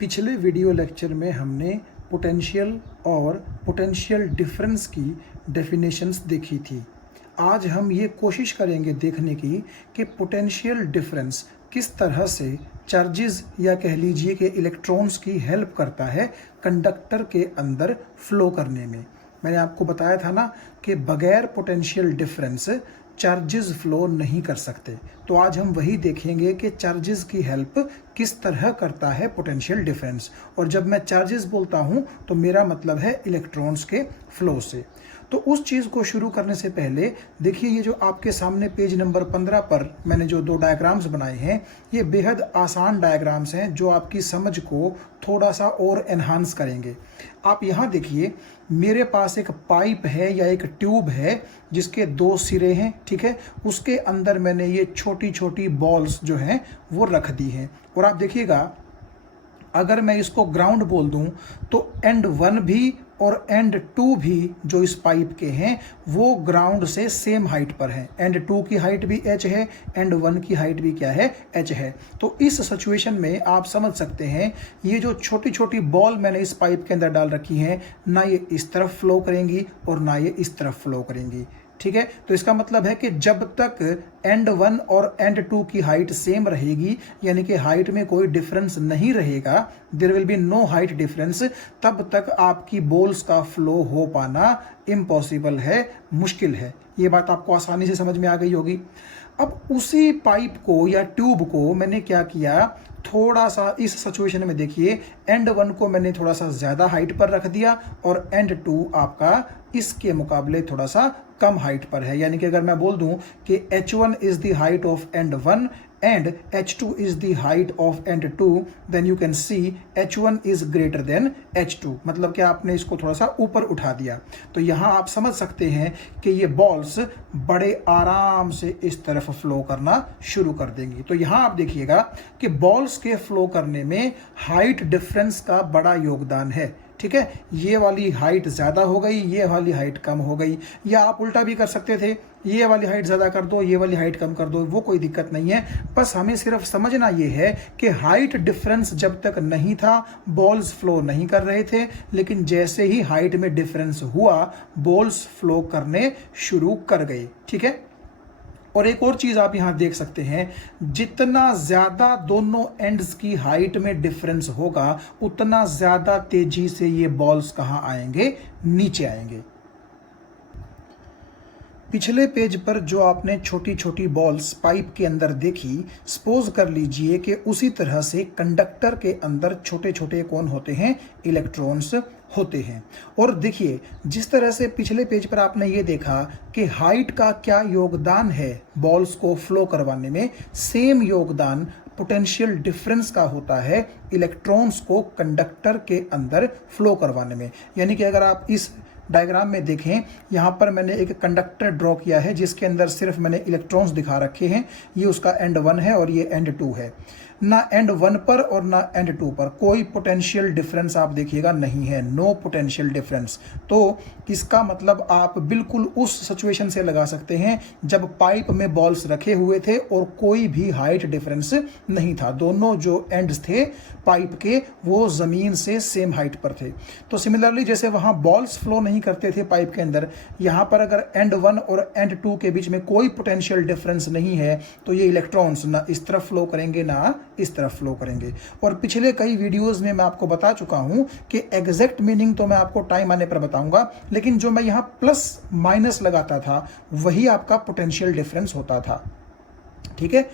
पिछले video lecture में हमने पोटेंशियल और पोटेंशियल डिफरेंस की डेफिनेशंस देखी थी। आज हम ये कोशिश करेंगे देखने की कि पोटेंशियल डिफरेंस किस तरह से चार्जेस या कह लीजिए कि इलेक्ट्रॉन्स की हेल्प करता है कंडक्टर के अंदर फ्लो करने में। मैंने आपको बताया था ना कि बगैर पोटेंशियल डिफरेंस चार्जेस फ्लो नहीं कर सकते। तो आज हम वही देखेंगे कि चार्जेस की हेल्प किस तरह करता है पोटेंशियल डिफरेंस। और जब मैं चार्जेस बोलता हूं तो मेरा मतलब है इलेक्ट्रॉन्स के फ्लो से। तो उस चीज़ को शुरू करने से पहले देखिए, ये जो आपके सामने पेज नंबर 15 पर मैंने जो दो डायग्राम्स बनाए हैं, ये बेहद आसान डायग्राम्स हैं जो आपकी समझ को थोड़ा सा और एनहांस करेंगे। आप यहाँ देखिए, मेरे पास एक पाइप है या एक ट्यूब है जिसके दो सिरे हैं, ठीक है। उसके अंदर मैंने ये छोटी छोटी बॉल्स जो हैं वो रख दी हैं। और आप देखिएगा, अगर मैं इसको ग्राउंड बोल दूं तो एंड 1 भी और एंड 2 भी जो इस पाइप के हैं वो ग्राउंड से सेम हाइट पर हैं। एंड 2 की हाइट भी h है, एंड 1 की हाइट भी क्या है, h है। तो इस सिचुएशन में आप समझ सकते हैं, ये जो छोटी छोटी बॉल मैंने इस पाइप के अंदर डाल रखी हैं, ना ये इस तरफ फ्लो करेंगी और ना ये इस तरफ फ्लो करेंगी, ठीक है। तो इसका मतलब है कि जब तक एंड 1 और एंड 2 की हाइट सेम रहेगी, यानी कि हाइट में कोई डिफरेंस नहीं रहेगा, there will be no height difference, तब तक आपकी बॉल्स का फ्लो हो पाना इम्पॉसिबल है, मुश्किल है। ये बात आपको आसानी से समझ में आ गई होगी। अब उसी पाइप को या ट्यूब को मैंने क्या किया, थोड़ा सा इस सिचुएशन में देखिए, एंड 1 को मैंने थोड़ा सा ज़्यादा हाइट पर रख दिया और एंड 2 आपका इसके मुकाबले थोड़ा सा कम हाइट पर है। यानी कि अगर मैं बोल दूं कि h1 is the height of and 1 and h2 is the height of end 2, then you can see h1 is greater than h2। मतलब कि आपने इसको थोड़ा सा ऊपर उठा दिया। तो यहाँ आप समझ सकते हैं कि ये बॉल्स बड़े आराम से इस तरफ फ्लो करना शुरू कर देंगी। तो यहाँ आप देखिएगा कि बॉल्स के फ्लो करने में हाइट डिफरेंस का बड़ा योगदान है, ठीक है। ये वाली हाइट ज़्यादा हो गई, ये वाली हाइट कम हो गई, या आप उल्टा भी कर सकते थे, ये वाली हाइट ज़्यादा कर दो, ये वाली हाइट कम कर दो, वो कोई दिक्कत नहीं है। बस हमें सिर्फ समझना ये है कि हाइट डिफरेंस जब तक नहीं था बॉल्स फ्लो नहीं कर रहे थे, लेकिन जैसे ही हाइट में डिफरेंस हुआ बॉल्स फ्लो करने शुरू कर गए, ठीक है। और एक और चीज आप यहां देख सकते हैं, जितना ज्यादा दोनों एंड्स की हाइट में डिफरेंस होगा उतना ज्यादा तेजी से ये बॉल्स कहां आएंगे, नीचे आएंगे। पिछले पेज पर जो आपने छोटी छोटी बॉल्स पाइप के अंदर देखी, सपोज कर लीजिए कि उसी तरह से कंडक्टर के अंदर छोटे छोटे कौन होते हैं, इलेक्ट्रॉन्स होते हैं। और देखिए, जिस तरह से पिछले पेज पर आपने ये देखा कि हाइट का क्या योगदान है बॉल्स को फ्लो करवाने में, सेम योगदान पोटेंशियल डिफरेंस का होता है इलेक्ट्रॉन्स को कंडक्टर के अंदर फ्लो करवाने में। यानी कि अगर आप इस डायग्राम में देखें, यहाँ पर मैंने एक कंडक्टर ड्रॉ किया है जिसके अंदर सिर्फ मैंने इलेक्ट्रॉन्स दिखा रखे हैं। ये उसका एंड 1 है और ये एंड 2 है। ना एंड 1 पर और ना एंड 2 पर कोई पोटेंशियल डिफरेंस आप देखिएगा नहीं है, नो पोटेंशियल डिफरेंस। तो इसका मतलब आप बिल्कुल उस सिचुएशन से लगा सकते हैं जब पाइप में बॉल्स रखे हुए थे और कोई भी हाइट डिफरेंस नहीं था। दोनों जो एंड्स थे पाइप के वो जमीन से सेम हाइट पर थे। तो सिमिलरली जैसे वहां बॉल्स फ्लो नहीं करते थे पाइप के अंदर, यहां पर अगर एंड 1 और एंड 2 के बीच में कोई पोटेंशियल डिफरेंस नहीं है तो ये इलेक्ट्रॉन्स ना इस तरफ फ्लो करेंगे ना इस तरफ फ्लो करेंगे। और पिछले कई वीडियोस में मैं आपको बता चुका हूं कि एग्जैक्ट मीनिंग तो मैं आपको टाइम आने पर बताऊंगा, लेकिन जो मैं यहां प्लस माइनस लगाता था वही आपका पोटेंशियल डिफरेंस होता था, ठीक है।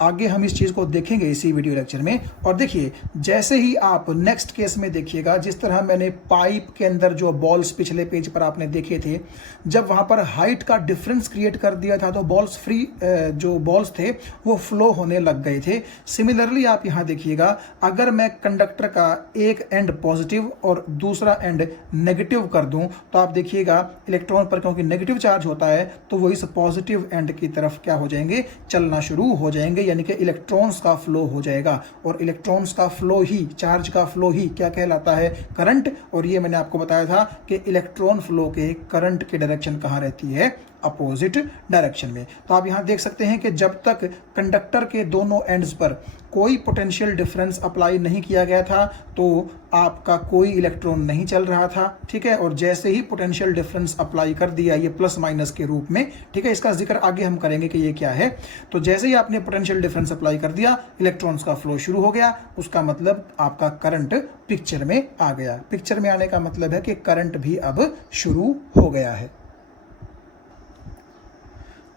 आगे हम इस चीज को देखेंगे इसी वीडियो लेक्चर में। और देखिए, जैसे ही आप नेक्स्ट केस में देखिएगा, जिस तरह मैंने पाइप के अंदर जो बॉल्स पिछले पेज पर आपने देखे थे, जब वहां पर हाइट का डिफरेंस क्रिएट कर दिया था तो बॉल्स जो बॉल्स थे वो फ्लो होने लग गए थे। सिमिलरली आप यहां देखिएगा, अगर मैं कंडक्टर का एक एंड पॉजिटिव और दूसरा एंड नेगेटिव कर दूं तो आप देखिएगा इलेक्ट्रॉन पर क्योंकि नेगेटिव चार्ज होता है तो वो इस पॉजिटिव एंड की तरफ क्या हो जाएंगे, चलना शुरू हो जाएंगे, यानी कि इलेक्ट्रॉन्स का फ्लो हो जाएगा। और इलेक्ट्रॉन्स का फ्लो ही, चार्ज का फ्लो ही क्या कहलाता है, करंट। और ये मैंने आपको बताया था कि इलेक्ट्रॉन फ्लो के करंट की डायरेक्शन कहाँ रहती है, अपोजिट डायरेक्शन में। तो आप यहाँ देख सकते हैं कि जब तक कंडक्टर के दोनों एंड्स पर कोई पोटेंशियल डिफरेंस अप्लाई नहीं किया गया था तो आपका कोई इलेक्ट्रॉन नहीं चल रहा था, ठीक है। और जैसे ही पोटेंशियल डिफरेंस अप्लाई कर दिया ये प्लस माइनस के रूप में, ठीक है, इसका जिक्र आगे हम करेंगे कि ये क्या है। तो जैसे ही आपने पोटेंशियल डिफरेंस अप्लाई कर दिया, इलेक्ट्रॉन्स का फ्लो शुरू हो गया, उसका मतलब आपका करंट पिक्चर में आ गया। पिक्चर में आने का मतलब है कि करंट भी अब शुरू हो गया है।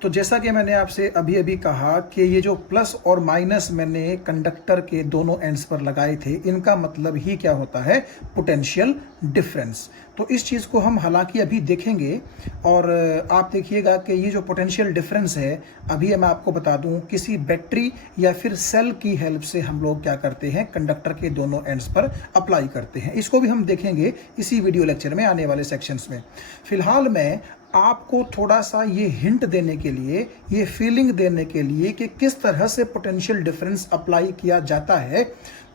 तो जैसा कि मैंने आपसे अभी अभी कहा कि ये जो प्लस और माइनस मैंने कंडक्टर के दोनों एंड्स पर लगाए थे, इनका मतलब ही क्या होता है, पोटेंशियल डिफरेंस। तो इस चीज़ को हम हालांकि अभी देखेंगे और आप देखिएगा कि ये जो पोटेंशियल डिफरेंस है, अभी मैं आपको बता दूं, किसी बैटरी या फिर सेल की हेल्प से हम लोग क्या करते हैं, कंडक्टर के दोनों एंड्स पर अप्लाई करते हैं। इसको भी हम देखेंगे इसी वीडियो लेक्चर में आने वाले सेक्शंस में। फिलहाल मैं आपको थोड़ा सा ये हिंट देने के लिए, ये फीलिंग देने के लिए कि किस तरह से पोटेंशियल डिफरेंस अप्लाई किया जाता है,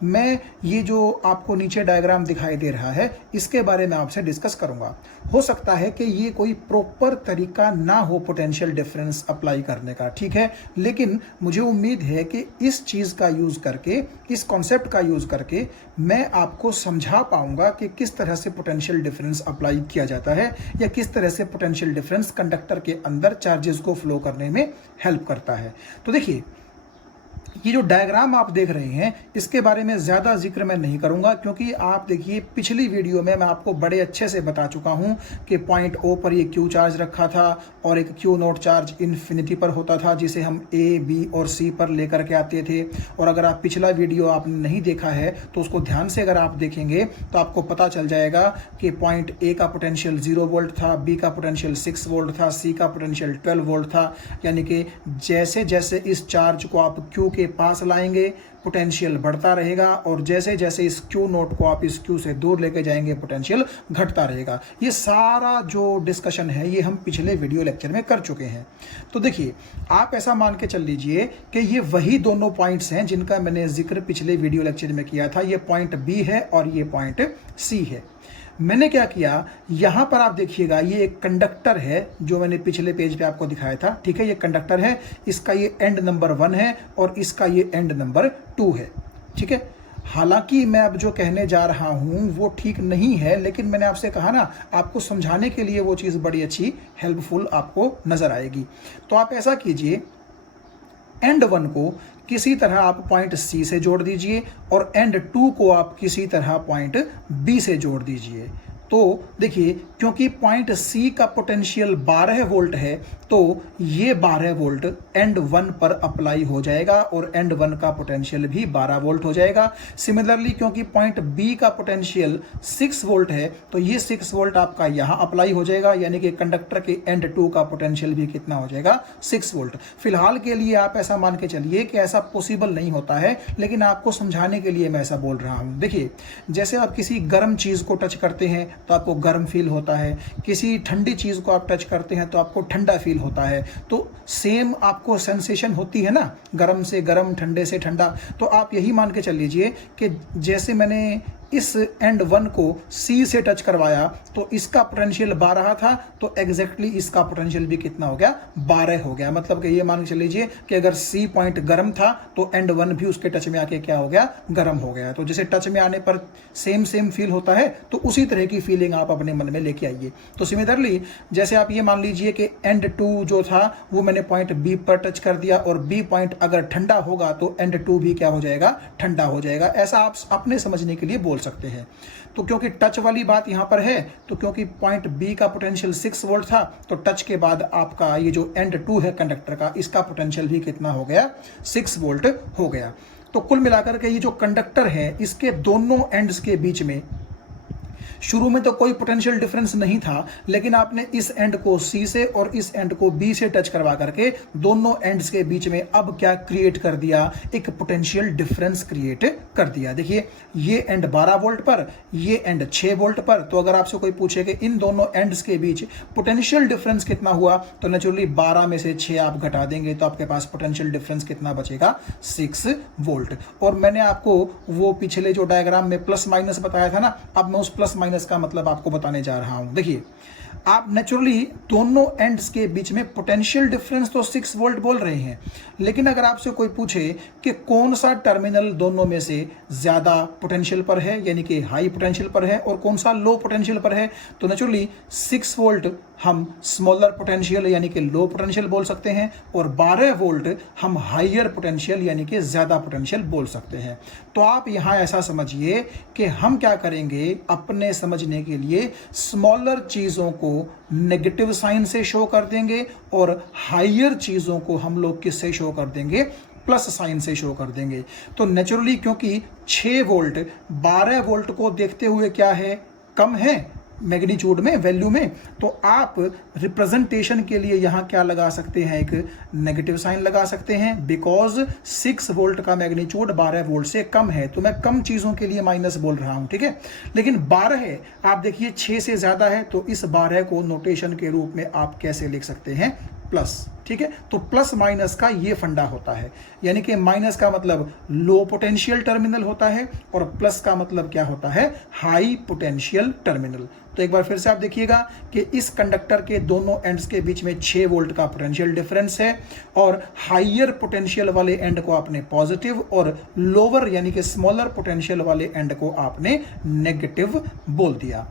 मैं ये जो आपको नीचे डायग्राम दिखाई दे रहा है इसके बारे में आपसे डिस्कस करूंगा। हो सकता है कि ये कोई प्रॉपर तरीका ना हो पोटेंशियल डिफरेंस अप्लाई करने का, ठीक है, लेकिन मुझे उम्मीद है कि इस चीज़ का यूज़ करके, इस कॉन्सेप्ट का यूज़ करके मैं आपको समझा पाऊंगा कि किस तरह से पोटेंशियल डिफरेंस अप्लाई किया जाता है या किस तरह से पोटेंशियल डिफरेंस कंडक्टर के अंदर चार्जेस को फ्लो करने में हेल्प करता है। तो देखिए, ये जो डायग्राम आप देख रहे हैं इसके बारे में ज़्यादा जिक्र मैं नहीं करूंगा, क्योंकि आप देखिए पिछली वीडियो में मैं आपको बड़े अच्छे से बता चुका हूं कि पॉइंट ओ पर ये क्यू चार्ज रखा था और एक क्यू नॉट चार्ज इन्फिनिटी पर होता था जिसे हम ए, बी और सी पर लेकर के आते थे। और अगर आप पिछला वीडियो आपने नहीं देखा है तो उसको ध्यान से अगर आप देखेंगे तो आपको पता चल जाएगा कि पॉइंट ए का पोटेंशियल 0 वोल्ट था, बी का पोटेंशियल 6 वोल्ट था, सी का पोटेंशियल 12 वोल्ट था। यानी कि जैसे जैसे इस चार्ज को आप क्यू के पास लाएंगे पोटेंशियल बढ़ता रहेगा और जैसे जैसे इस क्यू नोट को आप इस क्यू से दूर लेके जाएंगे पोटेंशियल घटता रहेगा। ये सारा जो डिस्कशन है ये हम पिछले वीडियो लेक्चर में कर चुके हैं। तो देखिए, आप ऐसा मान के चल लीजिए कि ये वही दोनों पॉइंट्स हैं जिनका मैंने जिक्र पिछले वीडियो लेक्चर में किया था। ये पॉइंट बी है और ये पॉइंट सी है। मैंने क्या किया, यहां पर आप देखिएगा ये एक कंडक्टर है जो मैंने पिछले पेज पे आपको दिखाया था, ठीक है। ये कंडक्टर है, इसका ये एंड नंबर 1 है और इसका ये एंड नंबर 2 है, ठीक है। हालांकि मैं अब जो कहने जा रहा हूं वो ठीक नहीं है, लेकिन मैंने आपसे कहा ना, आपको समझाने के लिए वो चीज़ बड़ी अच्छी हेल्पफुल आपको नजर आएगी। तो आप ऐसा कीजिए, एंड 1 को किसी तरह आप पॉइंट सी से जोड़ दीजिए और एंड 2 को आप किसी तरह पॉइंट बी से जोड़ दीजिए। तो देखिए, क्योंकि पॉइंट सी का पोटेंशियल 12 वोल्ट है तो ये 12 वोल्ट एंड 1 पर अप्लाई हो जाएगा और एंड 1 का पोटेंशियल भी 12 वोल्ट हो जाएगा। सिमिलरली क्योंकि पॉइंट बी का पोटेंशियल 6 वोल्ट है तो ये 6 वोल्ट आपका यहाँ अप्लाई हो जाएगा, यानी कि कंडक्टर के एंड 2 का पोटेंशियल भी कितना हो जाएगा, 6 वोल्ट। फिलहाल के लिए आप ऐसा मान के चलिए कि ऐसा पॉसिबल नहीं होता है, लेकिन आपको समझाने के लिए मैं ऐसा बोल रहा हूँ। देखिए, जैसे आप किसी गर्म चीज़ को टच करते हैं तो आपको गर्म फील होता है, किसी ठंडी चीज़ को आप टच करते हैं तो आपको ठंडा फील होता है। तो सेम आपको सेंसेशन होती है ना, गर्म से गर्म, ठंडे से ठंडा। तो आप यही मान के चल लीजिए कि जैसे मैंने इस एंड 1 को सी से टच करवाया तो इसका पोटेंशियल 12 था, तो एग्जैक्टली इसका पोटेंशियल भी कितना हो गया, 12 हो गया। मतलब कि ये मान के चल लीजिए कि अगर सी पॉइंट गर्म था तो एंड 1 भी उसके टच में आके क्या हो गया, गर्म हो गया। तो जैसे टच में आने पर सेम फील होता है, तो उसी तरह की फीलिंग आप अपने मन में लेके आइए। तो सिमिलरली जैसे आप ये मान लीजिए कि एंड 2 जो था वो मैंने पॉइंट बी पर टच कर दिया और बी पॉइंट अगर ठंडा होगा तो एंड 2 भी क्या हो जाएगा, ठंडा हो जाएगा। ऐसा आप अपने समझने के लिए बोल सकते हैं। तो क्योंकि टच वाली बात यहां पर है, तो क्योंकि पॉइंट बी का पोटेंशियल 6 वोल्ट था तो टच के बाद आपका ये जो एंड 2 है कंडक्टर का, इसका पोटेंशियल भी कितना हो गया, 6 वोल्ट हो गया। तो कुल मिलाकर के ये जो कंडक्टर है इसके दोनों एंड्स के बीच में शुरू में तो कोई पोटेंशियल डिफरेंस नहीं था, लेकिन आपने इस एंड को सी से और इस एंड को बी से टच करवा करके दोनों एंड्स के बीच में अब क्या क्रिएट कर दिया, एक पोटेंशियल डिफरेंस क्रिएट कर दिया। देखिए, ये एंड 12 वोल्ट पर, ये एंड 6 वोल्ट पर। तो अगर आपसे कोई पूछे कि इन दोनों एंड्स के बीच पोटेंशियल डिफरेंस कितना हुआ, तो नेचुरली 12 में से 6 आप घटा देंगे तो आपके पास पोटेंशियल डिफरेंस कितना बचेगा, 6 वोल्ट। और मैंने आपको वो पिछले जो डायग्राम में प्लस माइनस बताया था ना, अब मैं उस प्लस माइनस का मतलब आपको बताने जा रहा हूं। देखिए, आप नेचुरली दोनों एंड्स के बीच में पोटेंशियल डिफरेंस तो 6 वोल्ट बोल रहे हैं, लेकिन अगर आपसे कोई पूछे कि कौन सा टर्मिनल दोनों में से ज़्यादा पोटेंशियल पर है, यानी कि हाई पोटेंशियल पर है, और कौन सा लो पोटेंशियल पर है, तो नेचुरली 6 वोल्ट हम स्मॉलर पोटेंशियल यानी कि लो पोटेंशियल बोल सकते हैं, और 12 वोल्ट हम हाइयर पोटेंशियल यानी कि ज़्यादा पोटेंशियल बोल सकते हैं। तो आप यहाँ ऐसा समझिए कि हम क्या करेंगे, अपने समझने के लिए स्मॉलर चीज़ों को नेगेटिव साइन से शो कर देंगे और हाइयर चीज़ों को हम लोग किससे शो कर देंगे, प्लस साइन से शो कर देंगे। तो नेचुरली क्योंकि 6 वोल्ट 12 वोल्ट को देखते हुए क्या है, कम है मैग्नीट्यूड में, वैल्यू में, तो आप रिप्रेजेंटेशन के लिए यहां क्या लगा सकते हैं, एक नेगेटिव साइन लगा सकते हैं, बिकॉज 6 वोल्ट का मैग्नीट्यूड 12 वोल्ट से कम है, तो मैं कम चीजों के लिए माइनस बोल रहा हूं, ठीक है। लेकिन 12 है, आप देखिए 6 से ज्यादा है, तो इस 12 को नोटेशन के रूप में आप कैसे लिख सकते हैं, प्लस, ठीक है। तो प्लस माइनस का ये फंडा होता है, यानी कि माइनस का मतलब लो पोटेंशियल टर्मिनल होता है और प्लस का मतलब क्या होता है, हाई पोटेंशियल टर्मिनल। तो एक बार फिर से आप देखिएगा कि इस कंडक्टर के दोनों एंड्स के बीच में 6 वोल्ट का पोटेंशियल डिफरेंस है, और हाइयर पोटेंशियल वाले एंड को आपने पॉजिटिव और लोअर यानी कि स्मॉलर पोटेंशियल वाले एंड को आपने नेगेटिव बोल दिया।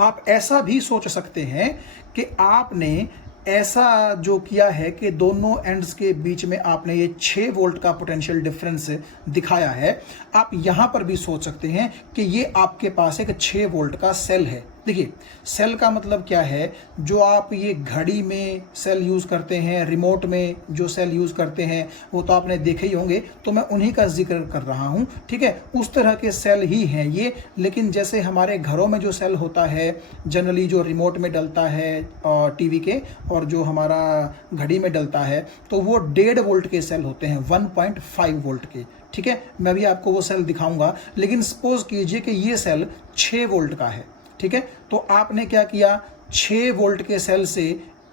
आप ऐसा भी सोच सकते हैं कि आपने ऐसा जो किया है कि दोनों एंड्स के बीच में आपने ये 6 वोल्ट का पोटेंशियल डिफरेंस दिखाया है। आप यहां पर भी सोच सकते हैं कि ये आपके पास एक 6 वोल्ट का सेल है। देखिए, सेल का मतलब क्या है, जो आप ये घड़ी में सेल यूज़ करते हैं, रिमोट में जो सेल यूज़ करते हैं, वो तो आपने देखे ही होंगे, तो मैं उन्हीं का जिक्र कर रहा हूँ, ठीक है। उस तरह के सेल ही हैं ये, लेकिन जैसे हमारे घरों में जो सेल होता है जनरली, जो रिमोट में डलता है टीवी के, और जो हमारा घड़ी में डलता है, तो वो 1.5 वोल्ट के सेल होते हैं, 1.5 वोल्ट के, ठीक है। मैं भी आपको वो सेल दिखाऊंगा, लेकिन सपोज कीजिए कि ये सेल 6 वोल्ट का है, ठीक है। तो आपने क्या किया, 6 वोल्ट के सेल से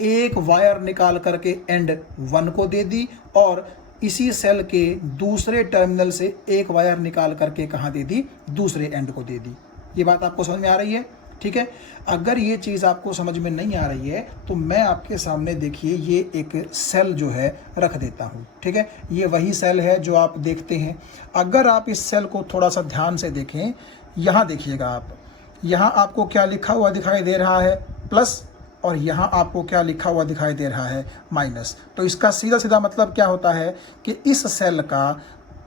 एक वायर निकाल करके एंड 1 को दे दी, और इसी सेल के दूसरे टर्मिनल से एक वायर निकाल करके कहाँ दे दी, दूसरे एंड को दे दी। ये बात आपको समझ में आ रही है, ठीक है। अगर ये चीज़ आपको समझ में नहीं आ रही है, तो मैं आपके सामने देखिए ये एक सेल जो है रख देता हूँ, ठीक है। ये वही सेल है जो आप देखते हैं। अगर आप इस सेल को थोड़ा सा ध्यान से देखें, यहाँ देखिएगा आप, यहाँ आपको क्या लिखा हुआ दिखाई दे रहा है, प्लस, और यहाँ आपको क्या लिखा हुआ दिखाई दे रहा है, माइनस। तो इसका सीधा सीधा मतलब क्या होता है कि इस सेल का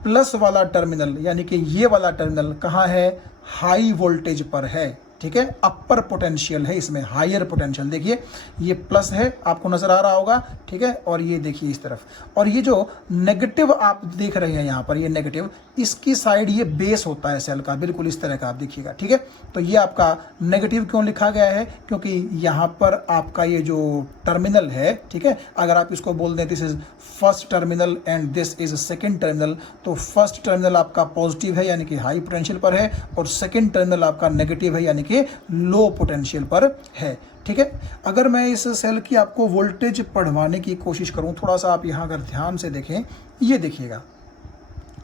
प्लस वाला टर्मिनल यानी कि ये वाला टर्मिनल कहाँ है, हाई वोल्टेज पर है, ठीक है। अपर पोटेंशियल है इसमें, हायर पोटेंशियल। देखिए ये प्लस है, आपको नजर आ रहा होगा, ठीक है। और ये देखिए इस तरफ, और ये जो नेगेटिव आप देख रहे हैं यहाँ पर, ये नेगेटिव, इसकी साइड ये बेस होता है सेल का, बिल्कुल इस तरह का आप देखिएगा, ठीक है। तो ये आपका नेगेटिव क्यों लिखा गया है, क्योंकि यहाँ पर आपका ये जो टर्मिनल है, ठीक है, अगर आप इसको बोल दें this is first terminal and this is second terminal, तो फर्स्ट टर्मिनल आपका पॉजिटिव है यानी कि हाई पोटेंशियल पर है, और सेकेंड टर्मिनल आपका नेगेटिव है यानी कि लो पोटेंशियल पर है, ठीक है। अगर मैं इस सेल की आपको वोल्टेज पढ़वाने की कोशिश करूं, थोड़ा सा आप यहां अगर ध्यान से देखें, ये देखिएगा,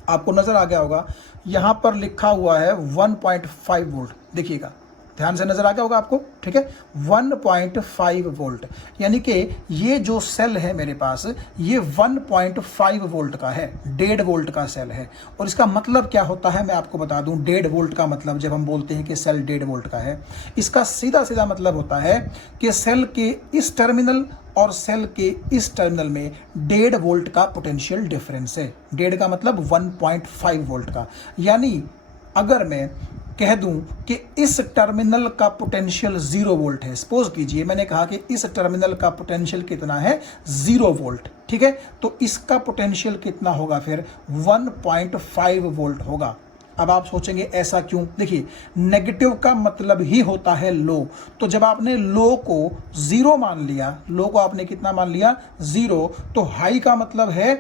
आपको नजर आ गया होगा, यहां पर लिखा हुआ है 1.5 वोल्ट, देखिएगा, ध्यान से नजर आ गया होगा आपको, ठीक है। 1.5 वोल्ट, यानी कि ये जो सेल है मेरे पास, ये 1.5 वोल्ट का है, 1.5 वोल्ट का सेल है। और इसका मतलब क्या होता है मैं आपको बता दूं, 1.5 वोल्ट का मतलब, जब हम बोलते हैं कि सेल 1.5 वोल्ट का है, इसका सीधा सीधा मतलब होता है कि सेल के इस टर्मिनल और सेल के इस टर्मिनल में 1.5 वोल्ट का पोटेंशियल डिफरेंस है। 1.5 का मतलब 1.5 वोल्ट का, यानी अगर मैं कह दूं कि इस टर्मिनल का पोटेंशियल 0 वोल्ट है, सपोज कीजिए मैंने कहा कि इस टर्मिनल का पोटेंशियल कितना है, 0 वोल्ट, ठीक है। तो इसका पोटेंशियल कितना होगा फिर, 1.5 वोल्ट होगा। अब आप सोचेंगे ऐसा क्यों, देखिए नेगेटिव का मतलब ही होता है लो, तो जब आपने लो को 0 मान लिया, लो को आपने कितना मान लिया, 0, तो हाई का मतलब है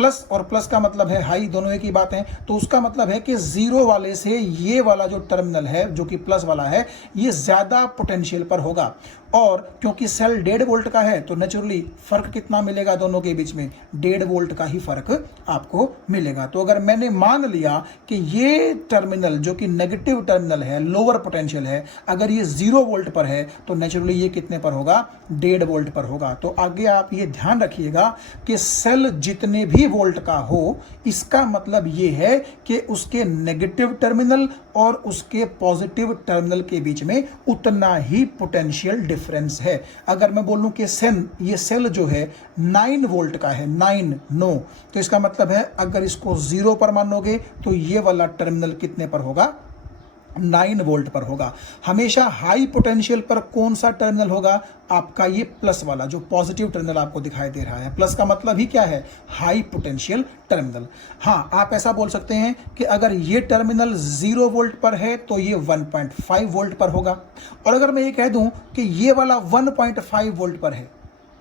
प्लस और प्लस का मतलब है हाई, दोनों एक ही बात है। तो उसका मतलब है कि जीरो वाले से ये वाला जो टर्मिनल है जो कि प्लस वाला है ये ज्यादा पोटेंशियल पर होगा, और क्योंकि सेल 1.5 वोल्ट का है तो नेचुरली फर्क कितना मिलेगा दोनों के बीच में, 1.5 वोल्ट का ही फर्क आपको मिलेगा। तो अगर मैंने मान लिया कि ये टर्मिनल जो कि नेगेटिव टर्मिनल है, लोअर पोटेंशियल है, अगर ये 0 वोल्ट पर है तो नेचुरली ये कितने पर होगा, 1.5 वोल्ट पर होगा। तो आगे आप ये ध्यान रखिएगा कि सेल जितने भी वोल्ट का हो इसका मतलब ये है कि उसके नेगेटिव टर्मिनल और उसके पॉजिटिव टर्मिनल के बीच में उतना ही पोटेंशियल डिफरेंस है। अगर मैं बोलूं कि ये सेल जो है 9 वोल्ट का है, 9 तो इसका मतलब है अगर इसको 0 पर मानोगे तो ये वाला टर्मिनल कितने पर होगा, 9 वोल्ट पर होगा। हमेशा हाई पोटेंशियल पर कौन सा टर्मिनल होगा, आपका ये प्लस वाला जो पॉजिटिव टर्मिनल आपको दिखाई दे रहा है। प्लस का मतलब ही क्या है, हाई पोटेंशियल टर्मिनल। हाँ, आप ऐसा बोल सकते हैं कि अगर ये टर्मिनल 0 वोल्ट पर है तो ये 1.5 वोल्ट पर होगा, और अगर मैं ये कह दूं कि ये वाला 1.5 वोल्ट पर है,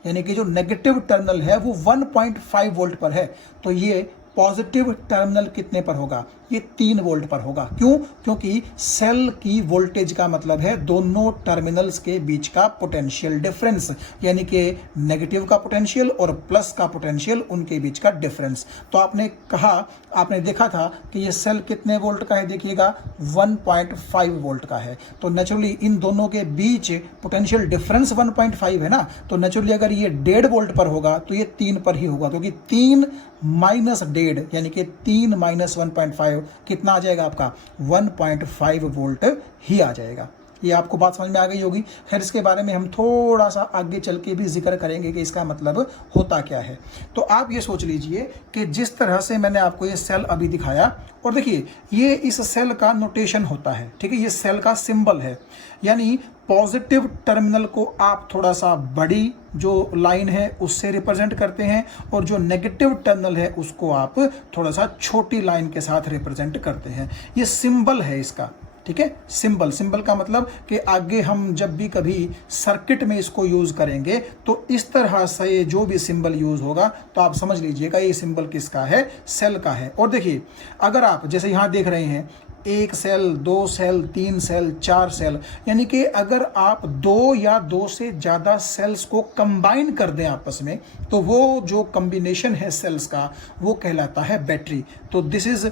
यानी कि जो नेगेटिव टर्मिनल है वो 1.5 वोल्ट पर है, तो ये पॉजिटिव टर्मिनल कितने पर होगा, ये 3 वोल्ट पर होगा। क्यों, क्योंकि सेल की वोल्टेज का मतलब है दोनों टर्मिनल्स के बीच का पोटेंशियल डिफरेंस, यानी कि नेगेटिव का पोटेंशियल और प्लस का पोटेंशियल, उनके बीच का डिफरेंस। तो आपने देखा था कि ये सेल कितने वोल्ट का है, देखिएगा 1.5 वोल्ट का है। तो नेचुरली इन दोनों के बीच पोटेंशियल डिफरेंस 1.5 है ना, तो नेचुरली अगर ये 1.5 वोल्ट पर होगा तो ये 3 पर ही होगा, क्योंकि 3 माइनस 1.5 यानी कि 3 माइनस 1.5 कितना आ जाएगा आपका, 1.5 वोल्ट ही आ जाएगा। ये आपको बात समझ में आ गई होगी। खैर, इसके बारे में हम थोड़ा सा आगे चल के भी जिक्र करेंगे कि इसका मतलब होता क्या है। तो आप ये सोच लीजिए कि जिस तरह से मैंने आपको ये सेल अभी दिखाया, और देखिए ये इस सेल का नोटेशन होता है, ठीक है, ये सेल का सिंबल है, यानी पॉजिटिव टर्मिनल को आप थोड़ा सा बड़ी जो लाइन है उससे रिप्रेजेंट करते हैं, और जो नेगेटिव टर्मिनल है उसको आप थोड़ा सा छोटी लाइन के साथ रिप्रेजेंट करते हैं। ये सिंबल है इसका, ठीक है, सिंबल का मतलब कि आगे हम जब भी कभी सर्किट में इसको यूज करेंगे तो इस तरह से जो भी सिंबल यूज होगा तो आप समझ लीजिएगा ये सिंबल किसका है, सेल का है। और देखिए अगर आप जैसे यहां देख रहे हैं 1 सेल, 2 सेल, 3 सेल, 4 सेल, यानी कि अगर आप 2 या 2 से ज़्यादा सेल्स को कंबाइन कर दें आपस में तो वो जो कॉम्बिनेशन है सेल्स का वो कहलाता है बैटरी। तो this is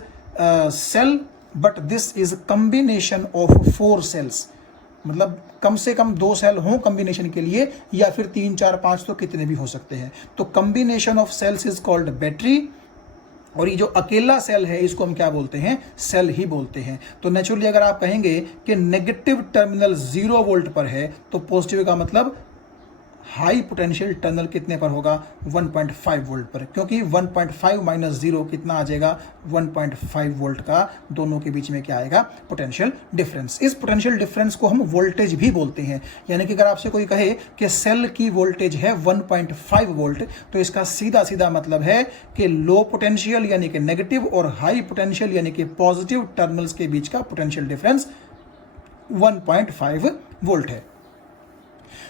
cell but this is combination of 4 cells, मतलब कम से कम 2 सेल हों कॉम्बिनेशन के लिए, या फिर 3, 4, 5 तो कितने भी हो सकते हैं। तो combination of cells is called battery, और ये जो अकेला सेल है इसको हम क्या बोलते हैं, सेल ही बोलते हैं। तो नेचुरली अगर आप कहेंगे कि नेगेटिव टर्मिनल 0 वोल्ट पर है तो पॉजिटिव का मतलब हाई पोटेंशियल टर्मिनल कितने पर होगा, 1.5 वोल्ट पर, क्योंकि 1.5 माइनस 0 कितना आ जाएगा, 1.5 वोल्ट का दोनों के बीच में क्या आएगा, पोटेंशियल डिफरेंस। इस पोटेंशियल डिफरेंस को हम वोल्टेज भी बोलते हैं, यानी कि अगर आपसे कोई कहे कि सेल की वोल्टेज है 1.5 वोल्ट तो इसका सीधा सीधा मतलब है कि लो पोटेंशियल यानी कि नेगेटिव और हाई पोटेंशियल यानी कि पॉजिटिव टर्मिनल्स के बीच का पोटेंशियल डिफरेंस 1.5 वोल्ट है।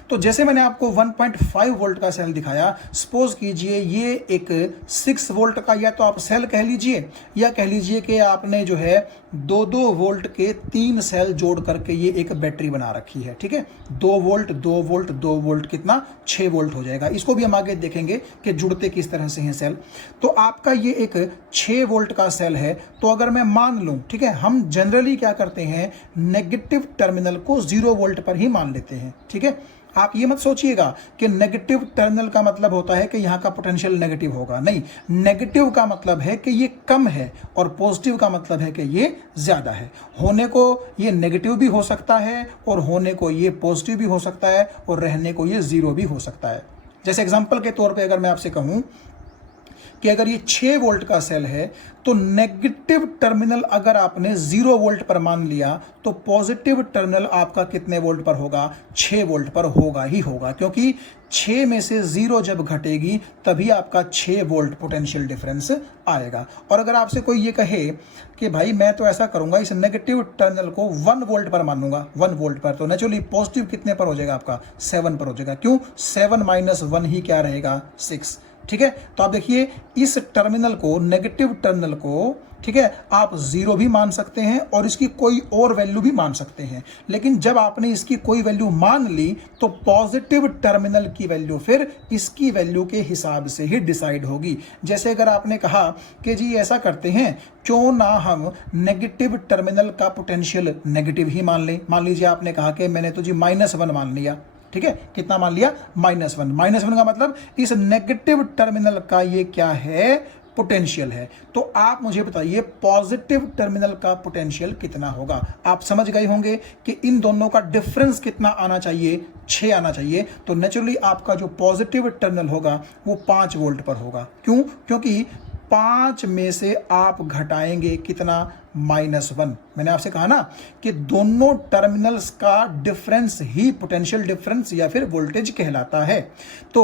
तो जैसे मैंने आपको 1.5 वोल्ट का सेल दिखाया, सपोज कीजिए ये एक 6 वोल्ट का या तो आप सेल कह लीजिए, या कह लीजिए कि आपने जो है 2-2 वोल्ट के 3 सेल जोड़ करके ये एक बैटरी बना रखी है, ठीक है, 2 वोल्ट 2 वोल्ट 2 वोल्ट कितना, 6 वोल्ट हो जाएगा। इसको भी हम आगे देखेंगे कि जुड़ते किस तरह से हैं सेल। तो आपका ये एक 6 वोल्ट का सेल है, तो अगर मैं मान लूं, ठीक है, हम जनरली क्या करते हैं, नेगेटिव टर्मिनल को 0 वोल्ट पर ही मान लेते हैं, ठीक है। आप ये मत सोचिएगा कि नेगेटिव टर्मिनल का मतलब होता है कि यहां का पोटेंशियल नेगेटिव होगा, नहीं, नेगेटिव का मतलब है कि ये कम है और पॉजिटिव का मतलब है कि ये ज्यादा है। होने को ये नेगेटिव भी हो सकता है और होने को ये पॉजिटिव भी हो सकता है और रहने को ये 0 भी हो सकता है। जैसे एग्जांपल के तौर पे अगर मैं आपसे कहूं कि अगर ये 6 वोल्ट का सेल है तो नेगेटिव टर्मिनल अगर आपने 0 वोल्ट पर मान लिया तो पॉजिटिव टर्मिनल आपका कितने वोल्ट पर होगा, 6 वोल्ट पर होगा ही होगा, क्योंकि 6 में से 0 जब घटेगी तभी आपका 6 वोल्ट पोटेंशियल डिफरेंस आएगा। और अगर आपसे कोई ये कहे कि भाई मैं तो ऐसा करूंगा, इस नेगेटिव टर्मिनल को 1 वोल्ट पर मानूंगा, 1 वोल्ट पर, तो नेचुरली पॉजिटिव कितने पर हो जाएगा आपका, 7 पर हो जाएगा। क्यों, 7 माइनस 1 ही क्या रहेगा, 6। ठीक है। तो आप देखिए इस टर्मिनल को, नेगेटिव टर्मिनल को, ठीक है, आप 0 भी मान सकते हैं और इसकी कोई और वैल्यू भी मान सकते हैं। लेकिन जब आपने इसकी कोई वैल्यू मान ली तो पॉजिटिव टर्मिनल की वैल्यू फिर इसकी वैल्यू के हिसाब से ही डिसाइड होगी। जैसे अगर आपने कहा कि जी ऐसा करते हैं, क्यों ना हम नेगेटिव टर्मिनल का पोटेंशियल नेगेटिव ही मान लें। मान लीजिए आपने कहा कि मैंने तो जी -1 मान लिया, ठीक है, कितना मान लिया, -1। -1 का मतलब इस नेगेटिव टर्मिनल का ये क्या है, पोटेंशियल है। तो आप मुझे बताइए पॉजिटिव टर्मिनल का पोटेंशियल कितना होगा। आप समझ गए होंगे कि इन दोनों का डिफरेंस कितना आना चाहिए, 6 आना चाहिए। तो नेचुरली आपका जो पॉजिटिव टर्मिनल होगा वो 5 वोल्ट पर होगा। क्यों? क्योंकि 5 में से आप घटाएंगे कितना, -1। मैंने आपसे कहा ना कि दोनों टर्मिनल्स का डिफरेंस ही पोटेंशियल डिफरेंस या फिर वोल्टेज कहलाता है। तो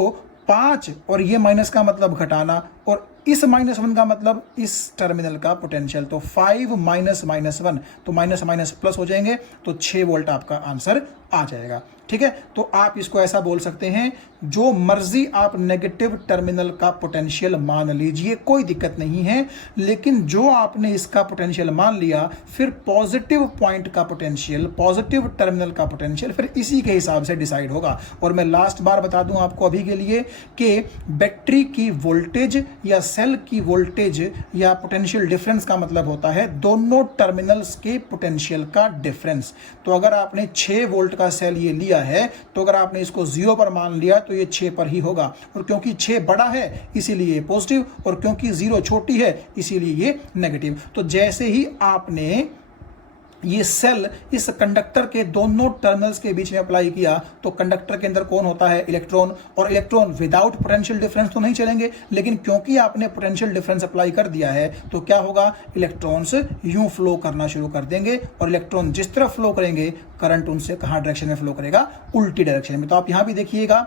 5 और ये माइनस का मतलब घटाना, और इस -1 का मतलब इस टर्मिनल का पोटेंशियल। तो 5 माइनस -1 तो माइनस माइनस प्लस हो जाएंगे, तो 6 वोल्ट आपका आंसर आ जाएगा। ठीक है, तो आप इसको ऐसा बोल सकते हैं, जो मर्जी आप नेगेटिव टर्मिनल का पोटेंशियल मान लीजिए, कोई दिक्कत नहीं है। लेकिन जो आपने इसका पोटेंशियल मान लिया, फिर पॉजिटिव पॉइंट का पोटेंशियल, पॉजिटिव टर्मिनल का पोटेंशियल फिर इसी के हिसाब से डिसाइड होगा। और मैं लास्ट बार बता दूं आपको अभी के लिए कि बैटरी की वोल्टेज या सेल की वोल्टेज या पोटेंशियल डिफरेंस का मतलब होता है दोनों टर्मिनल्स के पोटेंशियल का डिफरेंस। तो अगर आपने 6 वोल्ट का सेल ये लिया है, तो अगर आपने इसको 0 पर मान लिया तो ये 6 पर ही होगा। और क्योंकि 6 बड़ा है इसीलिए ये पॉजिटिव, और क्योंकि 0 छोटी है इसीलिए ये नेगेटिव। तो जैसे ही आपने ये सेल इस कंडक्टर के दोनों टर्मिनल्स के बीच में अप्लाई किया, तो कंडक्टर के अंदर कौन होता है, इलेक्ट्रॉन। और इलेक्ट्रॉन विदाउट पोटेंशियल डिफरेंस तो नहीं चलेंगे, लेकिन क्योंकि आपने पोटेंशियल डिफरेंस अप्लाई कर दिया है, तो क्या होगा, इलेक्ट्रॉन्स यूं फ्लो करना शुरू कर देंगे। और इलेक्ट्रॉन जिस तरफ फ्लो करेंगे, करंट उनसे कहां डायरेक्शन में फ्लो करेगा, उल्टी डायरेक्शन में। तो आप यहां भी देखिएगा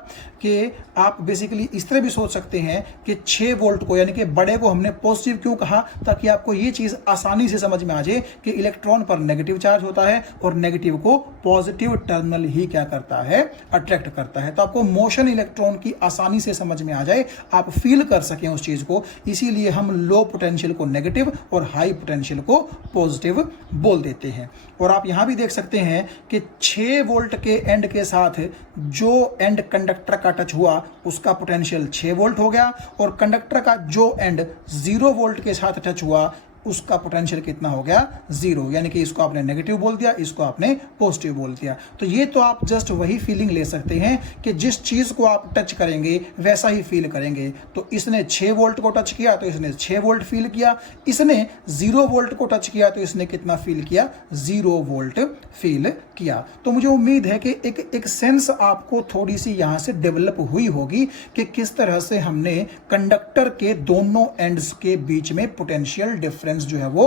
कि आप बेसिकली इस तरह भी सोच सकते हैं कि 6 वोल्ट को, यानी कि बड़े को हमने पॉजिटिव क्यों कहा, ताकि आपको ये चीज आसानी से समझ में आ जाए कि इलेक्ट्रॉन पर नेगेटिव चार्ज होता है और नेगेटिव को पॉजिटिव टर्मिनल ही क्या करता है, अट्रैक्ट करता है। तो आपको मोशन इलेक्ट्रॉन की आसानी से समझ में आ जाए, आप फील कर सकें उस चीज को, इसीलिए हम लो पोटेंशियल को नेगेटिव और हाई पोटेंशियल को पॉजिटिव बोल देते हैं। और आप यहां भी देख सकते हैं कि 6 वोल्ट के एंड के साथ जो एंड कंडक्टर का टच हुआ उसका पोटेंशियल 6 वोल्ट हो गया, और कंडक्टर का जो एंड 0 वोल्ट के साथ टच हुआ उसका पोटेंशियल कितना हो गया, 0। यानी कि इसको आपने नेगेटिव बोल दिया, इसको आपने पॉजिटिव बोल दिया। तो ये तो आप जस्ट वही फीलिंग ले सकते हैं कि जिस चीज को आप टच करेंगे वैसा ही फील करेंगे। तो इसने 6 वोल्ट को टच किया तो इसने 6 वोल्ट फील किया, इसने 0 वोल्ट को टच किया तो इसने कितना फील किया, 0 वोल्ट फील किया। तो मुझे उम्मीद है कि एक सेंस आपको थोड़ी सी यहां से डेवलप हुई होगी कि किस तरह से हमने कंडक्टर के दोनों एंड्स के बीच में पोटेंशियल डिफरेंस जो है वो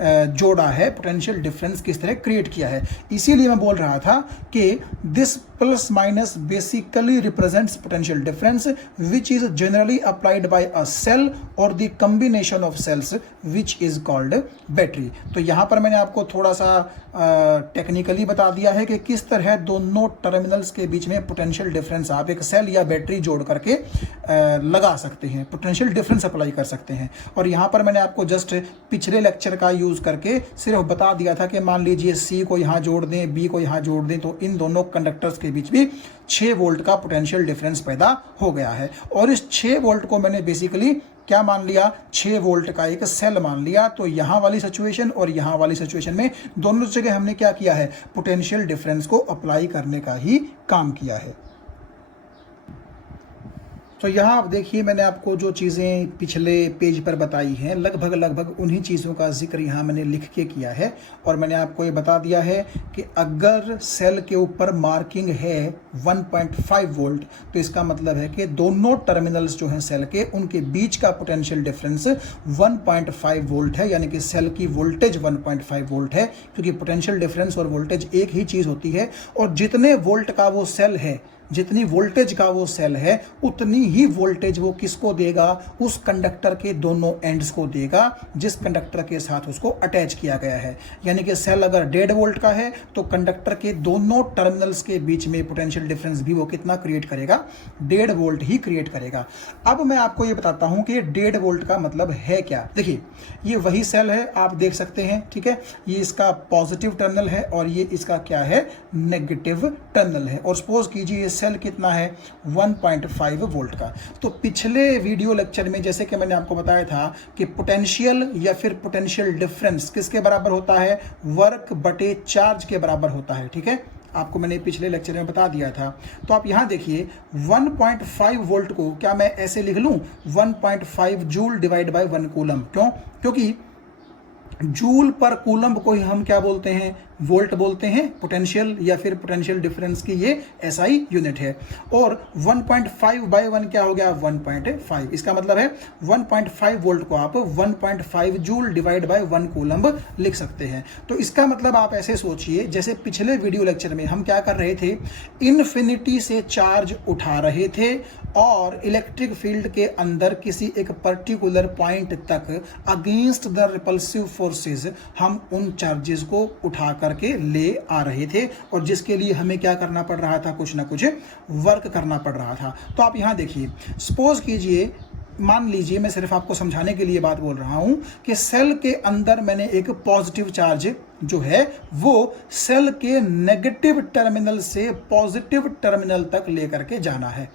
जोड़ा है, पोटेंशियल डिफरेंस किस तरह क्रिएट किया है। इसीलिए मैं बोल रहा था कि this plus minus basically represents potential difference which is generally applied by a cell और the combination of cells which is called battery. तो यहां पर मैंने आपको थोड़ा सा टेक्निकली बता दिया है कि किस तरह दोनों टर्मिनल्स के बीच में पोटेंशियल डिफरेंस आप एक सेल या बैटरी जोड़ करके लगा सकते हैं, पोटेंशियल डिफरेंस अप्लाई कर सकते हैं। और यहां पर मैंने आपको जस्ट पिछले लेक्चर का यूज करके सिर्फ बता दिया था कि मान लीजिए सी को यहां जोड़ दें, बी को यहां जोड़ दें, तो इन दोनों कंडक्टर्स के बीच भी 6 वोल्ट का पोटेंशियल डिफरेंस पैदा हो गया है। और इस 6 वोल्ट को मैंने बेसिकली क्या मान लिया, 6 वोल्ट का एक सेल मान लिया। तो यहां वाली सिचुएशन और यहां वाली सिचुएशन में दोनों जगह हमने क्या किया है, पोटेंशियल डिफरेंस को अप्लाई करने का ही काम किया है। तो यहाँ आप देखिए मैंने आपको जो चीज़ें पिछले पेज पर बताई हैं, लगभग उन्हीं चीज़ों का जिक्र यहाँ मैंने लिख के किया है। और मैंने आपको ये बता दिया है कि अगर सेल के ऊपर मार्किंग है 1.5 वोल्ट, तो इसका मतलब है कि दोनों टर्मिनल्स जो हैं सेल के, उनके बीच का पोटेंशियल डिफरेंस 1.5 वोल्ट है। यानी कि सेल की वोल्टेज 1.5 वोल्ट है, क्योंकि पोटेंशियल डिफरेंस और वोल्टेज एक ही चीज़ होती है। और जितने वोल्ट का वो सेल है, जितनी वोल्टेज का वो सेल है उतनी ही वोल्टेज वो किसको देगा, उस कंडक्टर के दोनों एंड्स को देगा जिस कंडक्टर के साथ उसको अटैच किया गया है। यानी कि सेल अगर 1.5 वोल्ट का है तो कंडक्टर के दोनों टर्मिनल्स के बीच में पोटेंशियल डिफरेंस भी वो कितना क्रिएट करेगा, 1.5 वोल्ट ही क्रिएट करेगा। अब मैं आपको ये बताता हूं कि 1.5 वोल्ट का मतलब है क्या। देखिए ये वही सेल है, आप देख सकते हैं, ठीक है, ये इसका पॉजिटिव टर्मिनल है और ये इसका क्या है, नेगेटिव टर्मिनल है। और सपोज कीजिए ये सेल कितना है, 1.5 वोल्ट का। तो पिछले वीडियो लेक्चर में जैसे कि मैंने आपको बताया था कि पोटेंशियल या फिर पोटेंशियल डिफरेंस किसके बराबर होता है, वर्क बटे चार्ज के बराबर होता है, ठीक है, आपको मैंने पिछले लेक्चर में बता दिया था। तो आप यहां देखिए 1.5 वोल्ट को क्या मैं ऐसे लिख लूं, 1.5 जूल डिवाइड बाय 1 कूलम। क्यों, क्योंकि जूल पर कूलम को ही हम क्या बोलते हैं, वोल्ट बोलते हैं। पोटेंशियल या फिर पोटेंशियल डिफरेंस की ये एसआई यूनिट है। और 1.5 बाय 1 क्या हो गया, 1.5। इसका मतलब है 1.5 वोल्ट को आप 1.5 जूल डिवाइड बाय 1 कूलम लिख सकते हैं। तो इसका मतलब आप ऐसे सोचिए, जैसे पिछले वीडियो लेक्चर में हम क्या कर रहे थे, इन्फिनिटी से चार्ज उठा रहे थे और इलेक्ट्रिक फील्ड के अंदर किसी एक पर्टिकुलर पॉइंट तक अगेंस्ट द रिपल्सिव फोर्सेस हम उन चार्जेस को उठा करके ले आ रहे थे और जिसके लिए हमें क्या करना पड़ रहा था, कुछ ना कुछ वर्क करना पड़ रहा था। तो आप यहां देखिए, सपोज कीजिए, मान लीजिए, मैं सिर्फ आपको समझाने के लिए बात बोल रहा हूं कि सेल के अंदर मैंने एक पॉजिटिव चार्ज जो है वो सेल के नेगेटिव टर्मिनल से पॉजिटिव टर्मिनल तक लेकर के जाना है,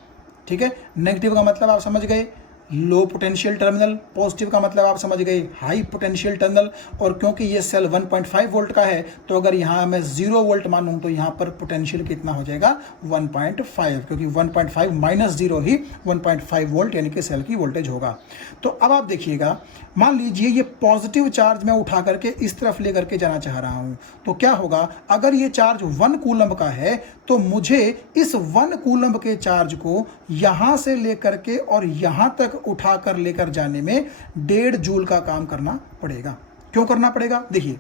ठीक है। नेगेटिव का मतलब आप समझ गए, लो पोटेंशियल टर्मिनल, पॉजिटिव का मतलब आप समझ गए, हाई पोटेंशियल टर्मिनल। और क्योंकि ये सेल 1.5 वोल्ट का है तो अगर यहां मैं 0 वोल्ट मानूं तो यहां पर पोटेंशियल कितना हो जाएगा, 1.5, क्योंकि 1.5 माइनस 0 ही 1.5 वोल्ट यानी कि सेल की वोल्टेज होगा। तो अब आप देखिएगा, मान लीजिए ये पॉजिटिव चार्ज मैं उठा करके इस तरफ लेकर के जाना चाह रहा हूं, तो क्या होगा, अगर ये चार्ज 1 कूलम का है तो मुझे इस 1 कूलम के चार्ज को यहां से लेकर के और यहां तक उठाकर लेकर जाने में 1.5 जूल का काम करना पड़ेगा। क्यों करना पड़ेगा, देखिए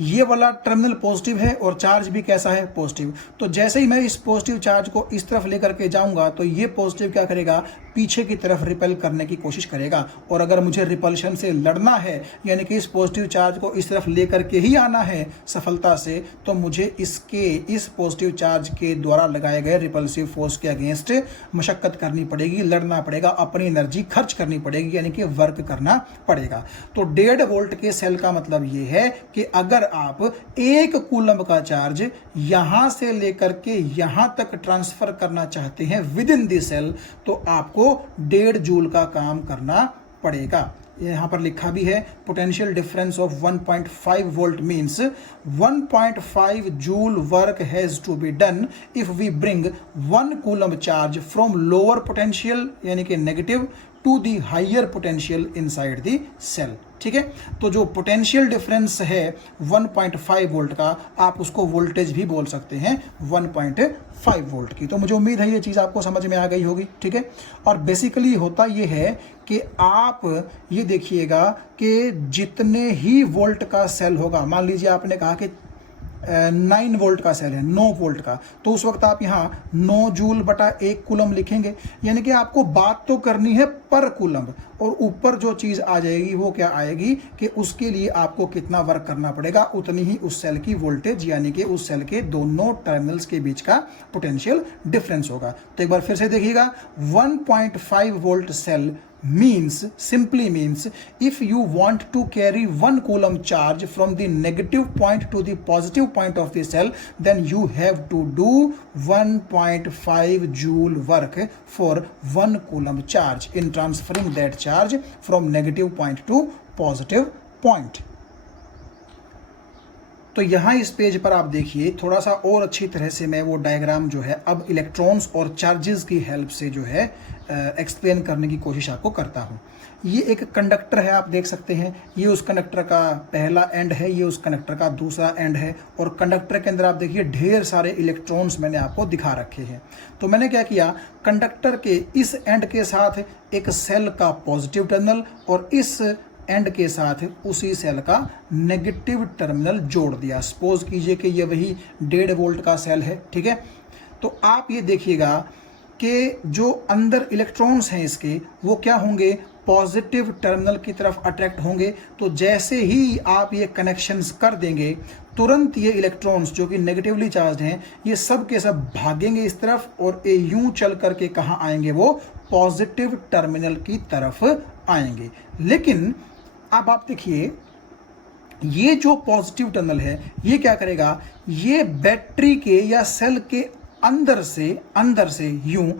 ये वाला टर्मिनल पॉजिटिव है और चार्ज भी कैसा है, पॉजिटिव। तो जैसे ही मैं इस पॉजिटिव चार्ज को इस तरफ लेकर के जाऊंगा तो ये पॉजिटिव क्या करेगा, पीछे की तरफ रिपेल करने की कोशिश करेगा। और अगर मुझे रिपल्शन से लड़ना है, यानी कि इस पॉजिटिव चार्ज को इस तरफ लेकर के ही आना है सफलता से, तो मुझे इस पॉजिटिव चार्ज के द्वारा लगाए गए रिपल्सिव फोर्स के अगेंस्ट मशक्कत करनी पड़ेगी, लड़ना पड़ेगा, अपनी एनर्जी खर्च करनी पड़ेगी, यानी कि वर्क करना पड़ेगा। तो 1.5 वोल्ट के सेल का मतलब ये है कि अगर आप 1 कूलम का चार्ज यहां से लेकर के यहां तक ट्रांसफर करना चाहते हैं विद इन द सेल, तो आपको 1.5 जूल का काम करना पड़ेगा। यहां पर लिखा भी है, potential difference of 1.5 volt means 1.5 joule work has to be done if we bring 1 coulomb charge from lower potential यानी कि negative to the higher potential inside the cell, ठीक है। तो जो पोटेंशियल डिफरेंस है 1.5 वोल्ट का, आप उसको वोल्टेज भी बोल सकते हैं 1.5 वोल्ट की। तो मुझे उम्मीद है ये चीज़ आपको समझ में आ गई होगी, ठीक है। और बेसिकली होता ये है कि आप ये देखिएगा कि जितने ही वोल्ट का सेल होगा, मान लीजिए आपने कहा कि 9 वोल्ट का सेल है, 9 वोल्ट का, तो उस वक्त आप यहाँ 9 जूल बटा 1 कूलम लिखेंगे। यानी कि आपको बात तो करनी है पर कूलम, और ऊपर जो चीज़ आ जाएगी वो क्या आएगी कि उसके लिए आपको कितना वर्क करना पड़ेगा, उतनी ही उस सेल की वोल्टेज यानी कि उस सेल के दोनों टर्मिनल्स के बीच का पोटेंशियल डिफरेंस होगा। तो एक बार फिर से देखिएगा, 1.5 volt cell simply means if you want to carry 1 coulomb charge from the negative point to the positive point of the cell, then you have to do 1.5 joule work for 1 coulomb charge in transferring that charge from negative point to positive point. तो यहाँ इस page पर आप देखिए, थोड़ा सा और अच्छी तरह से मैं वो डायग्राम जो है अब इलेक्ट्रॉन्स और चार्जेस की हेल्प से जो है एक्सप्लेन करने की कोशिश आपको करता हूँ। ये एक कंडक्टर है, आप देख सकते हैं, ये उस कंडक्टर का पहला एंड है, ये उस कंडक्टर का दूसरा एंड है, और कंडक्टर के अंदर आप देखिए ढेर सारे इलेक्ट्रॉन्स मैंने आपको दिखा रखे हैं। तो मैंने क्या किया, कंडक्टर के इस एंड के साथ एक सेल का पॉजिटिव टर्मिनल और इस एंड के साथ उसी सेल का नेगेटिव टर्मिनल जोड़ दिया। सपोज कीजिए कि ये वही 1.5 वोल्ट का सेल है, ठीक है। तो आप ये देखिएगा कि जो अंदर इलेक्ट्रॉन्स हैं इसके वो क्या होंगे, पॉजिटिव टर्मिनल की तरफ अट्रैक्ट होंगे। तो जैसे ही आप ये कनेक्शंस कर देंगे तुरंत ये इलेक्ट्रॉन्स जो कि नेगेटिवली चार्ज हैं ये सब के सब भागेंगे इस तरफ और ये यूं चल करके कहाँ आएंगे, वो पॉजिटिव टर्मिनल की तरफ आएंगे। लेकिन अब आप देखिए ये जो पॉजिटिव टर्मिनल है ये क्या करेगा, ये बैटरी के या सेल के अंदर से यूं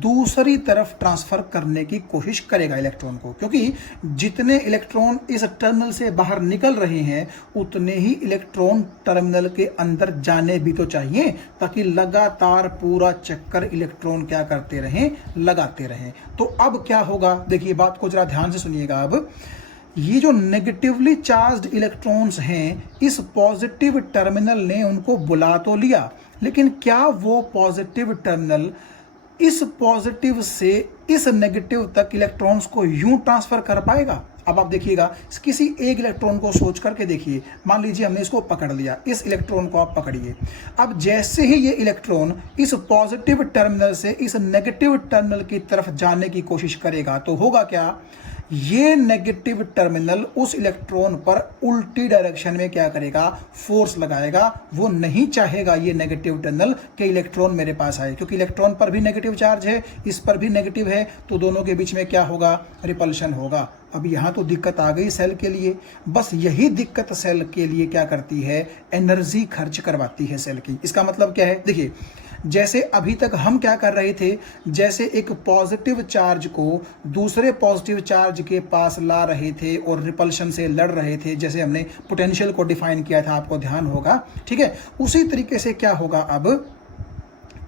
दूसरी तरफ ट्रांसफर करने की कोशिश करेगा इलेक्ट्रॉन को, क्योंकि जितने इलेक्ट्रॉन इस टर्मिनल से बाहर निकल रहे हैं उतने ही इलेक्ट्रॉन टर्मिनल के अंदर जाने भी तो चाहिए, ताकि लगातार पूरा चक्कर इलेक्ट्रॉन क्या करते रहें, लगाते रहें। तो अब क्या होगा, देखिए बात को जरा ध्यान से सुनिएगा। अब ये जो नेगेटिवली चार्ज्ड इलेक्ट्रॉन्स हैं इस पॉजिटिव टर्मिनल ने उनको बुला तो लिया, लेकिन क्या वो पॉजिटिव टर्मिनल इस पॉजिटिव से इस नेगेटिव तक इलेक्ट्रॉन्स को यूं ट्रांसफर कर पाएगा? अब आप देखिएगा, किसी एक इलेक्ट्रॉन को सोच करके देखिए, मान लीजिए हमने इसको पकड़ लिया, इस इलेक्ट्रॉन को आप पकड़िए। अब जैसे ही ये इलेक्ट्रॉन इस पॉजिटिव टर्मिनल से इस नेगेटिव टर्मिनल की तरफ जाने की कोशिश करेगा तो होगा क्या, ये नेगेटिव टर्मिनल उस इलेक्ट्रॉन पर उल्टी डायरेक्शन में क्या करेगा, फोर्स लगाएगा। वो नहीं चाहेगा ये नेगेटिव टर्मिनल कि इलेक्ट्रॉन मेरे पास आए, क्योंकि इलेक्ट्रॉन पर भी नेगेटिव चार्ज है, इस पर भी नेगेटिव है, तो दोनों के बीच में क्या होगा, रिपल्शन होगा। अब यहां तो दिक्कत आ गई सेल के लिए। बस यही दिक्कत सेल के लिए क्या करती है, एनर्जी खर्च करवाती है सेल की। इसका मतलब क्या है, देखिए जैसे अभी तक हम क्या कर रहे थे, जैसे एक पॉजिटिव चार्ज को दूसरे पॉजिटिव चार्ज के पास ला रहे थे और रिपल्शन से लड़ रहे थे, जैसे हमने पोटेंशियल को डिफाइन किया था, आपको ध्यान होगा, ठीक है। उसी तरीके से क्या होगा, अब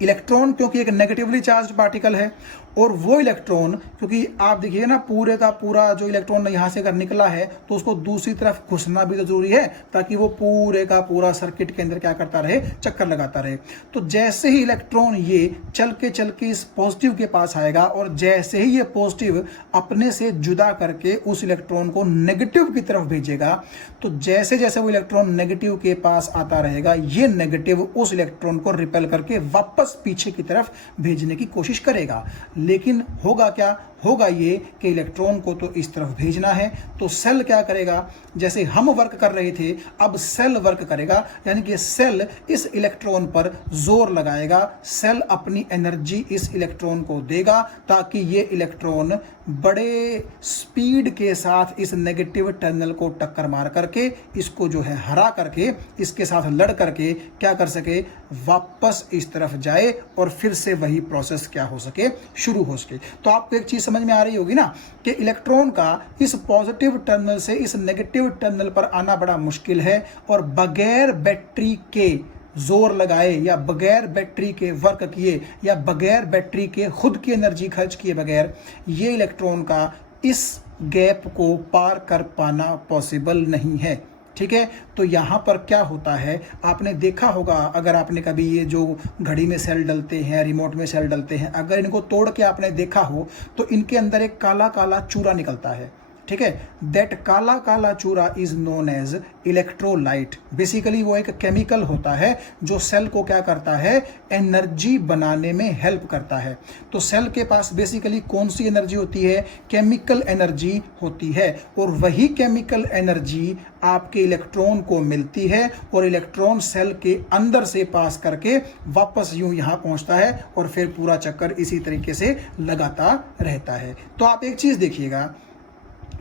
इलेक्ट्रॉन क्योंकि एक नेगेटिवली चार्ज पार्टिकल है और वो इलेक्ट्रॉन, क्योंकि आप देखिए ना पूरे का पूरा जो इलेक्ट्रॉन यहाँ से अगर निकला है तो उसको दूसरी तरफ घुसना भी तो जरूरी है, ताकि वो पूरे का पूरा सर्किट के अंदर क्या करता रहे, चक्कर लगाता रहे। तो जैसे ही इलेक्ट्रॉन ये चल के इस पॉजिटिव के पास आएगा और जैसे ही ये पॉजिटिव अपने से जुदा करके उस इलेक्ट्रॉन को नेगेटिव की तरफ भेजेगा, तो जैसे जैसे वो इलेक्ट्रॉन नेगेटिव के पास आता रहेगा ये नेगेटिव उस इलेक्ट्रॉन को रिपेल करके वापस पीछे की तरफ भेजने की कोशिश करेगा। लेकिन होगा क्या, होगा ये कि इलेक्ट्रॉन को तो इस तरफ भेजना है, तो सेल क्या करेगा, जैसे हम वर्क कर रहे थे अब सेल वर्क करेगा, यानी कि सेल इस इलेक्ट्रॉन पर जोर लगाएगा, सेल अपनी एनर्जी इस इलेक्ट्रॉन को देगा ताकि ये इलेक्ट्रॉन बड़े स्पीड के साथ इस नेगेटिव टर्मिनल को टक्कर मार करके इसको जो है हरा करके इसके साथ लड़ करके क्या कर सके, वापस इस तरफ जाए और फिर से वही प्रोसेस क्या हो सके, शुरू हो सके। तो आपको एक चीज समझ में आ रही होगी ना कि इलेक्ट्रॉन का इस पॉजिटिव टर्मिनल से इस नेगेटिव टर्मिनल पर आना बड़ा मुश्किल है, और बगैर बैटरी के जोर लगाए या बगैर बैटरी के वर्क किए या बगैर बैटरी के खुद की एनर्जी खर्च किए बगैर ये इलेक्ट्रॉन का इस गैप को पार कर पाना पॉसिबल नहीं है, ठीक है। तो यहाँ पर क्या होता है, आपने देखा होगा, अगर आपने कभी ये जो घड़ी में सेल डलते हैं, रिमोट में सेल डलते हैं, अगर इनको तोड़ के आपने देखा हो तो इनके अंदर एक काला काला चूरा निकलता है, ठीक है। दैट काला काला चूरा is known as electrolyte. Basically वो एक केमिकल होता है जो सेल को क्या करता है, एनर्जी बनाने में हेल्प करता है। तो सेल के पास बेसिकली कौन सी एनर्जी होती है, केमिकल एनर्जी होती है, और वही केमिकल एनर्जी आपके इलेक्ट्रॉन को मिलती है और इलेक्ट्रॉन सेल के अंदर से पास करके वापस यूं यहां पहुंचता है और फिर पूरा चक्कर इसी तरीके से लगाता रहता है। तो आप एक चीज देखिएगा,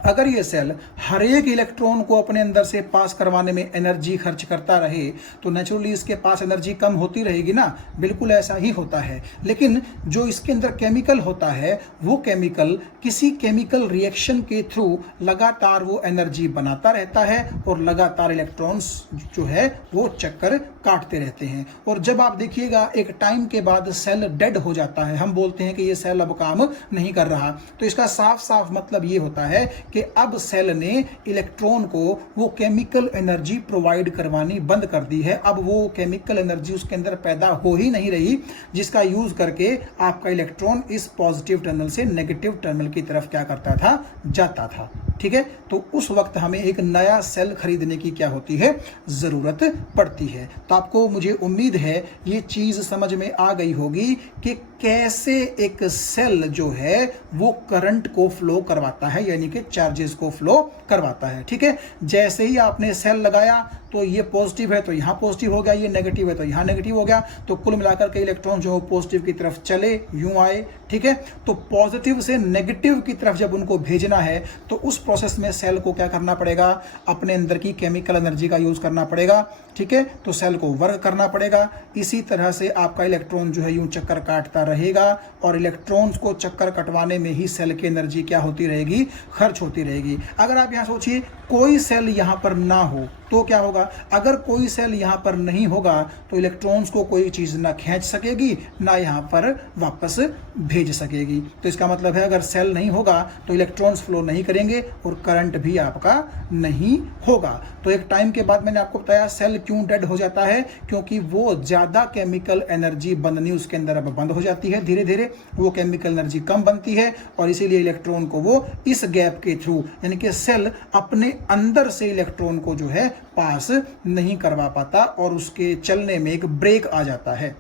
अगर ये सेल हर एक इलेक्ट्रॉन को अपने अंदर से पास करवाने में एनर्जी खर्च करता रहे तो नेचुरली इसके पास एनर्जी कम होती रहेगी ना, बिल्कुल ऐसा ही होता है। लेकिन जो इसके अंदर केमिकल होता है वो केमिकल किसी केमिकल रिएक्शन के थ्रू लगातार वो एनर्जी बनाता रहता है और लगातार इलेक्ट्रॉन्स जो है वो चक्कर काटते रहते हैं। और जब आप देखिएगा एक टाइम के बाद सेल डेड हो जाता है, हम बोलते हैं कि ये सेल अब काम नहीं कर रहा, तो इसका साफ साफ मतलब ये होता है कि अब सेल ने इलेक्ट्रॉन को वो केमिकल एनर्जी प्रोवाइड करवानी बंद कर दी है। अब वो केमिकल एनर्जी उसके अंदर पैदा हो ही नहीं रही जिसका यूज करके आपका इलेक्ट्रॉन इस पॉजिटिव टर्मिनल से नेगेटिव टर्मिनल की तरफ क्या करता था, जाता था। ठीक है। तो उस वक्त हमें एक नया सेल खरीदने की क्या होती है, ज़रूरत पड़ती है। तो आपको, मुझे उम्मीद है ये चीज़ समझ में आ गई होगी कि कैसे एक सेल जो है वो करंट को फ्लो करवाता है, यानी कि चार्जेस को फ्लो करवाता है, ठीक है। जैसे ही आपने सेल लगाया तो ये पॉजिटिव है तो यहाँ पॉजिटिव हो गया, ये नेगेटिव है तो यहाँ नेगेटिव हो गया, तो कुल मिलाकर के इलेक्ट्रॉन जो पॉजिटिव की तरफ चले, यूं आए, ठीक है। तो पॉजिटिव से नेगेटिव की तरफ जब उनको भेजना है तो उस प्रोसेस में सेल को क्या करना पड़ेगा, अपने अंदर की केमिकल एनर्जी का यूज करना पड़ेगा, ठीक है। तो सेल को वर्क करना पड़ेगा। इसी तरह से आपका इलेक्ट्रॉन जो है यूं चक्कर काटता रहेगा और इलेक्ट्रॉन्स को चक्कर कटवाने में ही सेल की एनर्जी क्या होती रहेगी, खर्च होती रहेगी। अगर आप यहां सोचिए कोई सेल यहां पर ना हो तो क्या होगा, अगर कोई सेल यहां पर नहीं होगा तो इलेक्ट्रॉन्स को कोई चीज ना खींच सकेगी ना यहां पर वापस भेज सकेगी। तो इसका मतलब है अगर सेल नहीं होगा तो इलेक्ट्रॉन्स फ्लो नहीं करेंगे और करंट भी आपका नहीं होगा। तो एक टाइम के बाद मैंने आपको बताया सेल क्यों डेड हो जाता है, क्योंकि वो ज्यादा केमिकल एनर्जी बननी उसके अंदर अब बंद हो जाती है, धीरे धीरे वो केमिकल एनर्जी कम बनती है और इसीलिए इलेक्ट्रॉन को वो इस गैप के थ्रू, यानी कि सेल अपने अंदर से इलेक्ट्रॉन को जो है पास नहीं करवा पाता और उसके चलने में एक ब्रेक आ जाता है।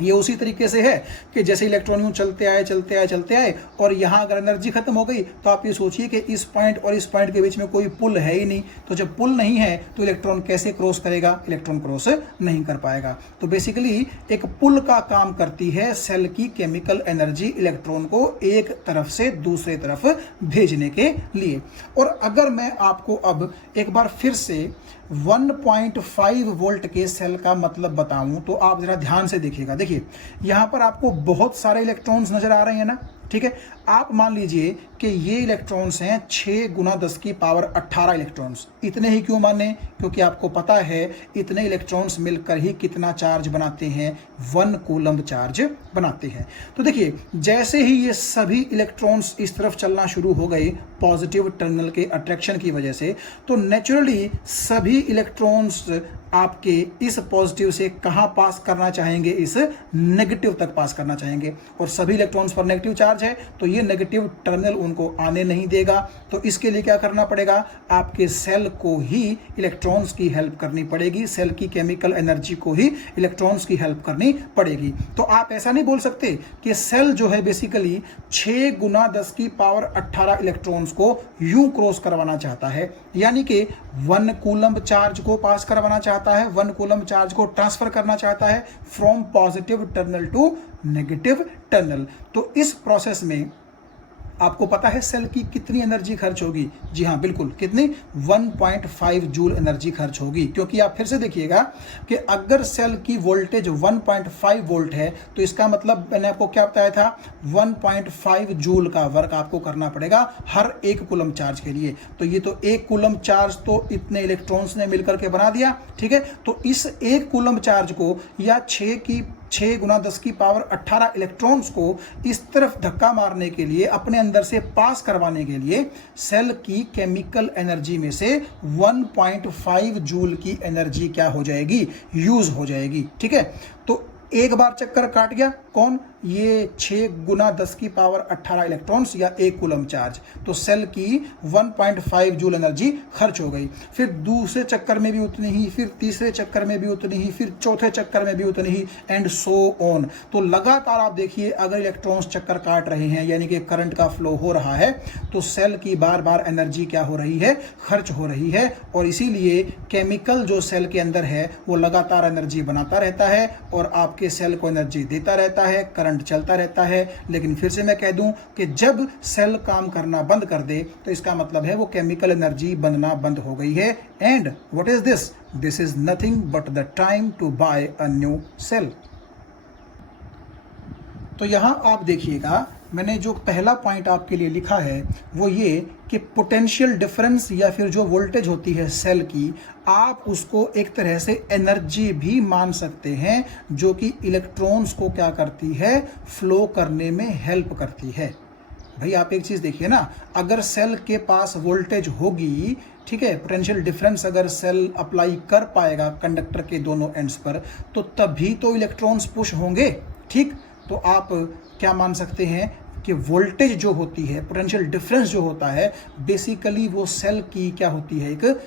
ये उसी तरीके से है कि जैसे इलेक्ट्रॉन यूं चलते आए और यहाँ अगर एनर्जी खत्म हो गई तो आप ये सोचिए कि इस पॉइंट और इस पॉइंट के बीच में कोई पुल है ही नहीं। तो जब पुल नहीं है तो इलेक्ट्रॉन कैसे क्रॉस करेगा, इलेक्ट्रॉन क्रॉस नहीं कर पाएगा। तो बेसिकली एक पुल का काम करती है सेल की केमिकल एनर्जी इलेक्ट्रॉन को एक तरफ से दूसरे तरफ भेजने के लिए। और अगर मैं आपको अब एक बार फिर से 1.5 वोल्ट के सेल का मतलब बताऊं तो आप जरा ध्यान से देखिएगा। देखिए यहां पर आपको बहुत सारे इलेक्ट्रॉन्स नजर आ रहे हैं ना, ठीक है। आप मान लीजिए कि ये इलेक्ट्रॉन्स हैं 6 गुना 10 की पावर 18 इलेक्ट्रॉन्स। इतने ही क्यों माने, क्योंकि आपको पता है इतने इलेक्ट्रॉन्स मिलकर ही कितना चार्ज बनाते हैं, 1 कूलम्ब चार्ज बनाते हैं। तो देखिए जैसे ही ये सभी इलेक्ट्रॉन्स इस तरफ चलना शुरू हो गए पॉजिटिव टर्मिनल के अट्रैक्शन की वजह से, तो नेचुरली सभी इलेक्ट्रॉन्स आपके इस पॉजिटिव से कहां पास करना चाहेंगे, इस नेगेटिव तक पास करना चाहेंगे। और सभी इलेक्ट्रॉन्स पर नेगेटिव चार्ज है तो ये नेगेटिव टर्मिनल उनको आने नहीं देगा। तो इसके लिए क्या करना पड़ेगा, आपके सेल को ही इलेक्ट्रॉन्स की हेल्प करनी पड़ेगी, सेल की केमिकल एनर्जी को ही इलेक्ट्रॉन्स की हेल्प करनी पड़ेगी। तो आप ऐसा नहीं बोल सकते कि सेल जो है बेसिकली 6 गुना 10 की पावर 18 इलेक्ट्रॉन्स को यूं क्रॉस करवाना चाहता है, यानी कि 1 कूलम्ब चार्ज को पास करवाना चाहता है, 1 कूलम्ब चार्ज को ट्रांसफर करना चाहता है from positive terminal to negative terminal. तो इस प्रोसेस में आपको पता है सेल की कितनी एनर्जी खर्च होगी, जी हाँ बिल्कुल, कितनी, 1.5 जूल एनर्जी खर्च होगी। क्योंकि आप फिर से देखिएगा कि अगर सेल की वोल्टेज 1.5 वोल्ट है तो इसका मतलब मैंने आपको क्या बताया था, 1.5 जूल का वर्क आपको करना पड़ेगा हर 1 कूलम्ब चार्ज के लिए। तो ये तो 1 कूलम्ब चार्ज तो इतने इलेक्ट्रॉन्स ने मिलकर के बना दिया, ठीक है। तो इस 1 कूलम्ब चार्ज को या 6 गुना 10 की पावर 18 इलेक्ट्रॉन्स को इस तरफ धक्का मारने के लिए, अपने अंदर से पास करवाने के लिए सेल की केमिकल एनर्जी में से 1.5 जूल की एनर्जी क्या हो जाएगी, यूज हो जाएगी, ठीक है। तो एक बार चक्कर काट गया कौन, ये 6 गुना 10 की पावर 18 इलेक्ट्रॉन्स या 1 कूलम्ब चार्ज, तो सेल की 1.5 जूल एनर्जी खर्च हो गई। फिर दूसरे चक्कर में भी उतनी ही, फिर तीसरे चक्कर में भी उतनी ही, फिर चौथे चक्कर में भी उतनी ही, एंड सो ऑन। तो लगातार आप देखिए अगर इलेक्ट्रॉन्स चक्कर काट रहे हैं यानी कि करंट का फ्लो हो रहा है तो सेल की बार बार एनर्जी क्या हो रही है, खर्च हो रही है। और इसीलिए केमिकल जो सेल के अंदर है वो लगातार एनर्जी बनाता रहता है और आपके सेल को एनर्जी देता रहता है, करंट चलता रहता है। लेकिन फिर से मैं कह दूं कि जब सेल काम करना बंद कर दे तो इसका मतलब है वो केमिकल एनर्जी बनना बंद हो गई है। And what is this, this is nothing but the time to buy a new cell. तो यहां आप देखिएगा मैंने जो पहला पॉइंट आपके लिए लिखा है वो ये कि पोटेंशियल डिफरेंस या फिर जो वोल्टेज होती है सेल की, आप उसको एक तरह से एनर्जी भी मान सकते हैं जो कि इलेक्ट्रॉन्स को क्या करती है, फ्लो करने में हेल्प करती है। भाई आप एक चीज देखिए ना, अगर सेल के पास वोल्टेज होगी, ठीक है, पोटेंशियल डिफरेंस अगर सेल अप्लाई कर पाएगा कंडक्टर के दोनों एंड्स पर, तो तभी तो इलेक्ट्रॉन्स पुश होंगे, ठीक। तो आप क्या मान सकते हैं कि वोल्टेज जो होती है, पोटेंशियल डिफरेंस जो होता है, बेसिकली वो सेल की क्या होती है, एक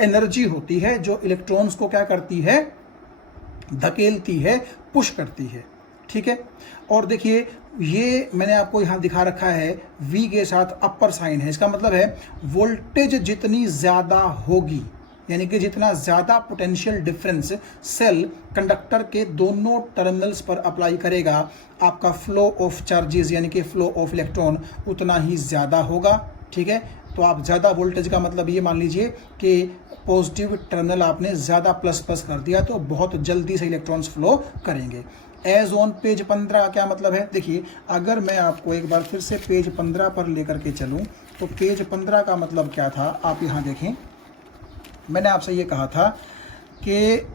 एनर्जी होती है जो इलेक्ट्रॉन्स को क्या करती है, धकेलती है, पुश करती है। ठीक है, और देखिए ये मैंने आपको यहां दिखा रखा है V के साथ अपर साइन है। इसका मतलब है वोल्टेज जितनी ज्यादा होगी, यानी कि जितना ज्यादा पोटेंशियल डिफरेंस सेल कंडक्टर के दोनों टर्मिनल्स पर अप्लाई करेगा, आपका फ्लो ऑफ चार्जेस यानी कि फ्लो ऑफ इलेक्ट्रॉन उतना ही ज्यादा होगा। ठीक है, तो आप ज़्यादा वोल्टेज का मतलब ये मान लीजिए कि पॉजिटिव टर्मिनल आपने ज़्यादा प्लस प्लस कर दिया तो बहुत जल्दी से इलेक्ट्रॉन्स फ्लो करेंगे। एज ऑन पेज 15 क्या मतलब है, देखिए अगर मैं आपको एक बार फिर से पेज 15 पर लेकर के चलूँ तो पेज 15 का मतलब क्या था, आप यहाँ देखें। मैंने आपसे ये कहा था कि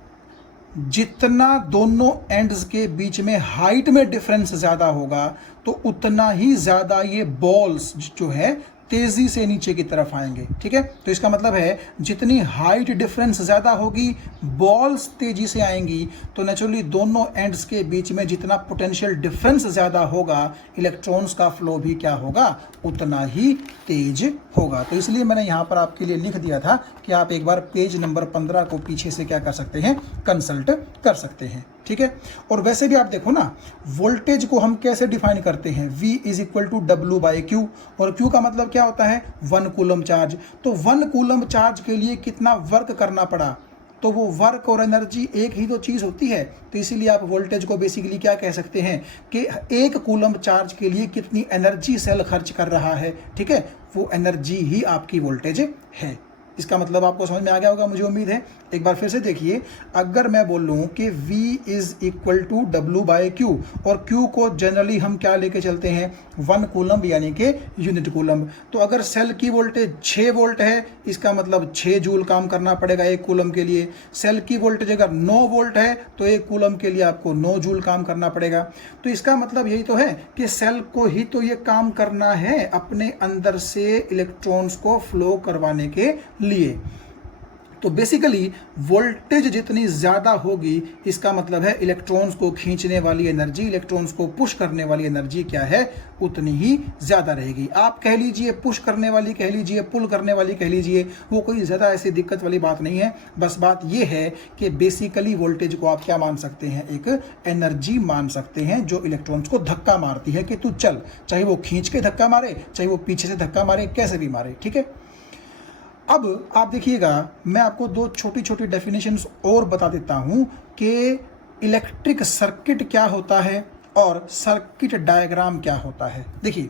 जितना दोनों एंड्स के बीच में हाइट में डिफरेंस ज़्यादा होगा तो उतना ही ज़्यादा ये बॉल्स जो है तेजी से नीचे की तरफ आएंगे। ठीक है, तो इसका मतलब है जितनी हाइट डिफरेंस ज़्यादा होगी, बॉल्स तेजी से आएंगी, तो नेचुरली दोनों एंड्स के बीच में जितना पोटेंशियल डिफरेंस ज़्यादा होगा, इलेक्ट्रॉन्स का फ्लो भी क्या होगा, उतना ही तेज होगा। तो इसलिए मैंने यहाँ पर आपके लिए लिख दिया था कि आप एक बार पेज नंबर 15 को पीछे से क्या कर सकते हैं, कंसल्ट कर सकते हैं। ठीक है, और वैसे भी आप देखो ना, वोल्टेज को हम कैसे डिफाइन करते हैं, V is equal to W/Q, और Q का मतलब क्या होता है, 1 कूलम चार्ज। तो 1 कूलम चार्ज के लिए कितना वर्क करना पड़ा, तो वो वर्क और एनर्जी एक ही तो चीज़ होती है। तो इसीलिए आप वोल्टेज को बेसिकली क्या कह सकते हैं कि 1 कूलम चार्ज के लिए कितनी एनर्जी सेल खर्च कर रहा है। ठीक है, वो एनर्जी ही आपकी वोल्टेज है। इसका मतलब आपको समझ में आ गया होगा, मुझे उम्मीद है। एक बार फिर से देखिए, अगर मैं बोलूं कि V is equal to W/Q, और Q को जनरली हम क्या लेके चलते हैं, 1 कूलम यानी कि यूनिट कूलम। तो अगर सेल की वोल्टेज 6 वोल्ट है, इसका मतलब 6 जूल काम करना पड़ेगा 1 कूलम के लिए। सेल की वोल्टेज अगर 9 वोल्ट है तो 1 कूलम के लिए आपको 9 जूल काम करना पड़ेगा। तो इसका मतलब यही तो है कि सेल को ही तो ये काम करना है अपने अंदर से इलेक्ट्रॉन्स को फ्लो करवाने के लिए। तो बेसिकली वोल्टेज जितनी ज़्यादा होगी, इसका मतलब है इलेक्ट्रॉन्स को खींचने वाली एनर्जी, इलेक्ट्रॉन्स को पुश करने वाली एनर्जी क्या है, उतनी ही ज़्यादा रहेगी। आप कह लीजिए पुश करने वाली, कह लीजिए पुल करने वाली, कह लीजिए, वो कोई ज़्यादा ऐसी दिक्कत वाली बात नहीं है। बस बात ये है कि बेसिकली वोल्टेज को आप क्या मान सकते हैं, एक एनर्जी मान सकते हैं जो इलेक्ट्रॉन्स को धक्का मारती है कि तू चल, चाहे वो खींच के धक्का मारे, चाहे वो पीछे से धक्का मारे, कैसे भी मारे। ठीक है, अब आप देखिएगा, मैं आपको 2 छोटी छोटी डेफिनेशंस और बता देता हूं कि इलेक्ट्रिक सर्किट क्या होता है और सर्किट डायग्राम क्या होता है। देखिए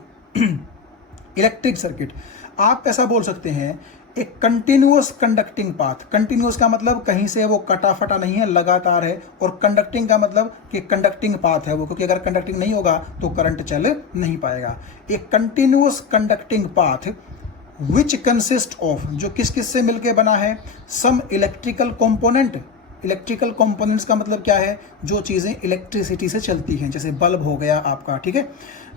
इलेक्ट्रिक सर्किट आप ऐसा बोल सकते हैं, एक कंटिन्यूअस कंडक्टिंग पाथ। कंटिन्यूअस का मतलब कहीं से वो कटा फटा नहीं है, लगातार है, और कंडक्टिंग का मतलब कि कंडक्टिंग पाथ है वो, क्योंकि अगर कंडक्टिंग नहीं होगा तो करंट चल नहीं पाएगा। एक continuous conducting path which consist of, जो किस किस से मिलकर बना है, some electrical component. Electrical components का मतलब क्या है, जो चीज़ें इलेक्ट्रिसिटी से चलती हैं, जैसे बल्ब हो गया आपका। ठीक है,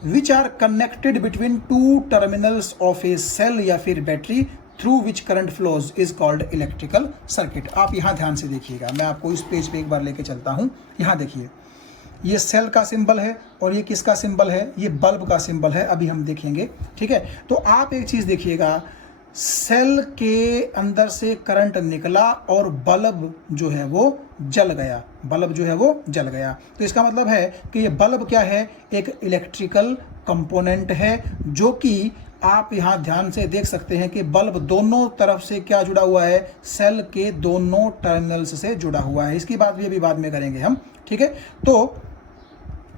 which are connected between 2 terminals of a cell या फिर battery through which current flows is called electrical circuit. आप यहाँ ध्यान से देखिएगा, मैं आपको इस पेज पे एक बार लेके चलता हूँ। यहाँ देखिए, ये सेल का सिंबल है और ये किसका सिंबल है, ये बल्ब का सिंबल है, अभी हम देखेंगे। ठीक है, तो आप एक चीज़ देखिएगा, सेल के अंदर से करंट निकला और बल्ब जो है वो जल गया, बल्ब जो है वो जल गया। तो इसका मतलब है कि ये बल्ब क्या है, एक इलेक्ट्रिकल कंपोनेंट है, जो कि आप यहाँ ध्यान से देख सकते हैं कि बल्ब दोनों तरफ से क्या जुड़ा हुआ है, सेल के दोनों टर्मिनल्स से जुड़ा हुआ है। इसकी बात भी अभी बाद में करेंगे हम। ठीक है, तो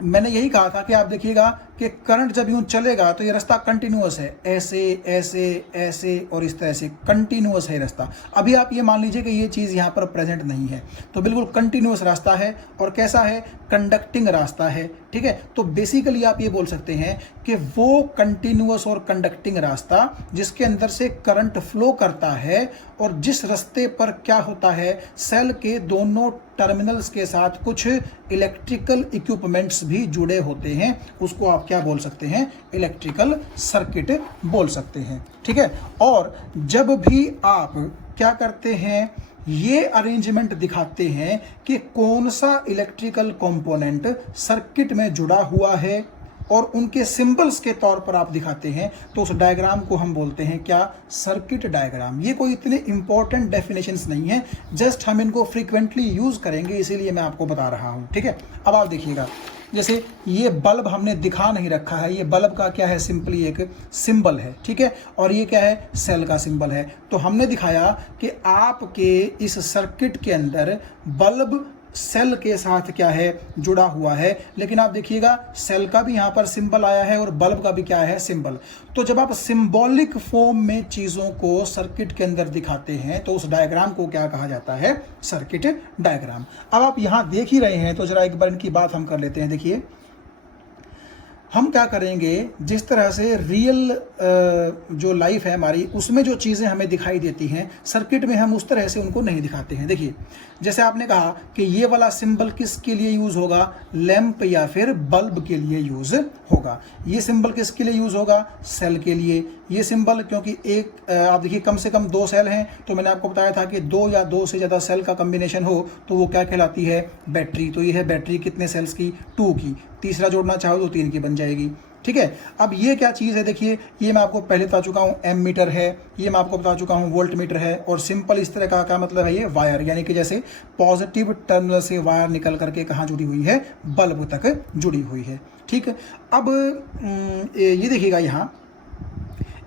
मैंने यही कहा था कि आप देखिएगा कि करंट जब यूं चलेगा तो ये रास्ता कंटिन्यूअस है, ऐसे ऐसे ऐसे और इस तरह से कंटिन्यूअस है रास्ता। अभी आप ये मान लीजिए कि ये चीज़ यहाँ पर प्रेजेंट नहीं है, तो बिल्कुल कंटिन्यूअस रास्ता है। और कैसा है, कंडक्टिंग रास्ता है। ठीक है, तो बेसिकली आप ये बोल सकते हैं कि वो कंटिन्यूअस और कंडक्टिंग रास्ता जिसके अंदर से करंट फ्लो करता है, और जिस रास्ते पर क्या होता है, सेल के दोनों टर्मिनल्स के साथ कुछ इलेक्ट्रिकल इक्विपमेंट्स भी जुड़े होते हैं, उसको आप क्या बोल सकते हैं, इलेक्ट्रिकल सर्किट बोल सकते हैं। ठीक है, और जब भी आप क्या करते हैं, ये अरेंजमेंट दिखाते हैं कि कौन सा इलेक्ट्रिकल कंपोनेंट सर्किट में जुड़ा हुआ है और उनके सिंबल्स के तौर पर आप दिखाते हैं तो उस डायग्राम को हम बोलते हैं क्या, सर्किट डायग्राम। ये कोई इतने इंपॉर्टेंट डेफिनेशंस नहीं है, जस्ट हम इनको फ्रीक्वेंटली यूज करेंगे इसीलिए मैं आपको बता रहा हूं, ठीक है। अब आप देखिएगा, जैसे ये बल्ब हमने दिखा नहीं रखा है, ये बल्ब का क्या है, सिंपली एक सिंबल है, ठीक है, और ये क्या है, सेल का सिंबल है। तो हमने दिखाया कि आपके इस सर्किट के अंदर बल्ब सेल के साथ क्या है, जुड़ा हुआ है, लेकिन आप देखिएगा सेल का भी यहां पर सिंबल आया है और बल्ब का भी क्या है, सिंबल। तो जब आप सिंबॉलिक फॉर्म में चीजों को सर्किट के अंदर दिखाते हैं तो उस डायग्राम को क्या कहा जाता है, सर्किट डायग्राम। अब आप यहां देख ही रहे हैं तो जरा एक बार इनकी बात हम कर लेते हैं। देखिए हम क्या करेंगे, जिस तरह से रियल जो लाइफ है हमारी उसमें जो चीज़ें हमें दिखाई देती हैं, सर्किट में हम उस तरह से उनको नहीं दिखाते हैं। देखिए जैसे आपने कहा कि ये वाला सिंबल किसके लिए यूज़ होगा, लैंप या फिर बल्ब के लिए यूज़ होगा। ये सिंबल किसके लिए यूज़ होगा, सेल के लिए। ये सिंबल क्योंकि एक आप देखिए कम से कम 2 सेल हैं, तो मैंने आपको बताया था कि 2 या 2 से ज़्यादा सेल का कम्बिनेशन हो तो वो क्या कहलाती है, बैटरी। तो ये है बैटरी कितने सेल्स की, 2 की। तीसरा जोड़ना चाहो तो 3 की बन जाएगी, ठीक है। अब ये क्या चीज़ है, देखिए ये मैं आपको पहले बता चुका हूँ, एम मीटर है, ये मैं आपको बता चुका हूँ वोल्ट मीटर है, और सिंपल इस तरह का क्या मतलब है, ये वायर, यानी कि जैसे पॉजिटिव टर्मिनल से वायर निकल करके कहाँ जुड़ी हुई है, बल्ब तक जुड़ी हुई है, ठीक है। अब ये देखिएगा यहाँ,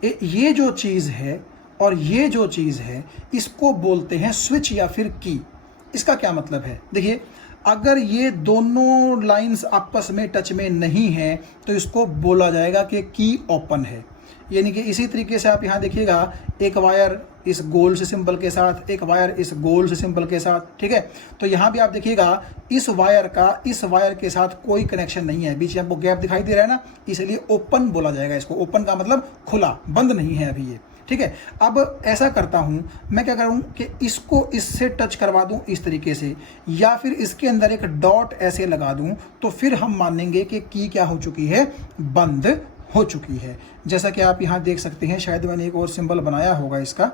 ये जो चीज़ है और ये जो चीज़ है इसको बोलते हैं स्विच या फिर की। इसका क्या मतलब है, देखिए अगर ये दोनों लाइंस आपस में टच में नहीं है तो इसको बोला जाएगा कि की ओपन है। यानी कि इसी तरीके से आप यहाँ देखिएगा, एक वायर इस गोल से सिंबल के साथ, एक वायर इस गोल से सिंबल के साथ, ठीक है। तो यहाँ भी आप देखिएगा इस वायर का इस वायर के साथ कोई कनेक्शन नहीं है, बीच में आपको गैप दिखाई दे रहा है ना, इसलिए ओपन बोला जाएगा इसको। ओपन का मतलब खुला, बंद नहीं है अभी ये, ठीक है। अब ऐसा करता हूं मैं, क्या करूं कि इसको इससे टच करवा दूं इस तरीके से, या फिर इसके अंदर एक डॉट ऐसे लगा दूं, तो फिर हम मानेंगे कि की क्या हो चुकी है, बंद हो चुकी है। जैसा कि आप यहां देख सकते हैं, शायद मैंने एक और सिंबल बनाया होगा, इसका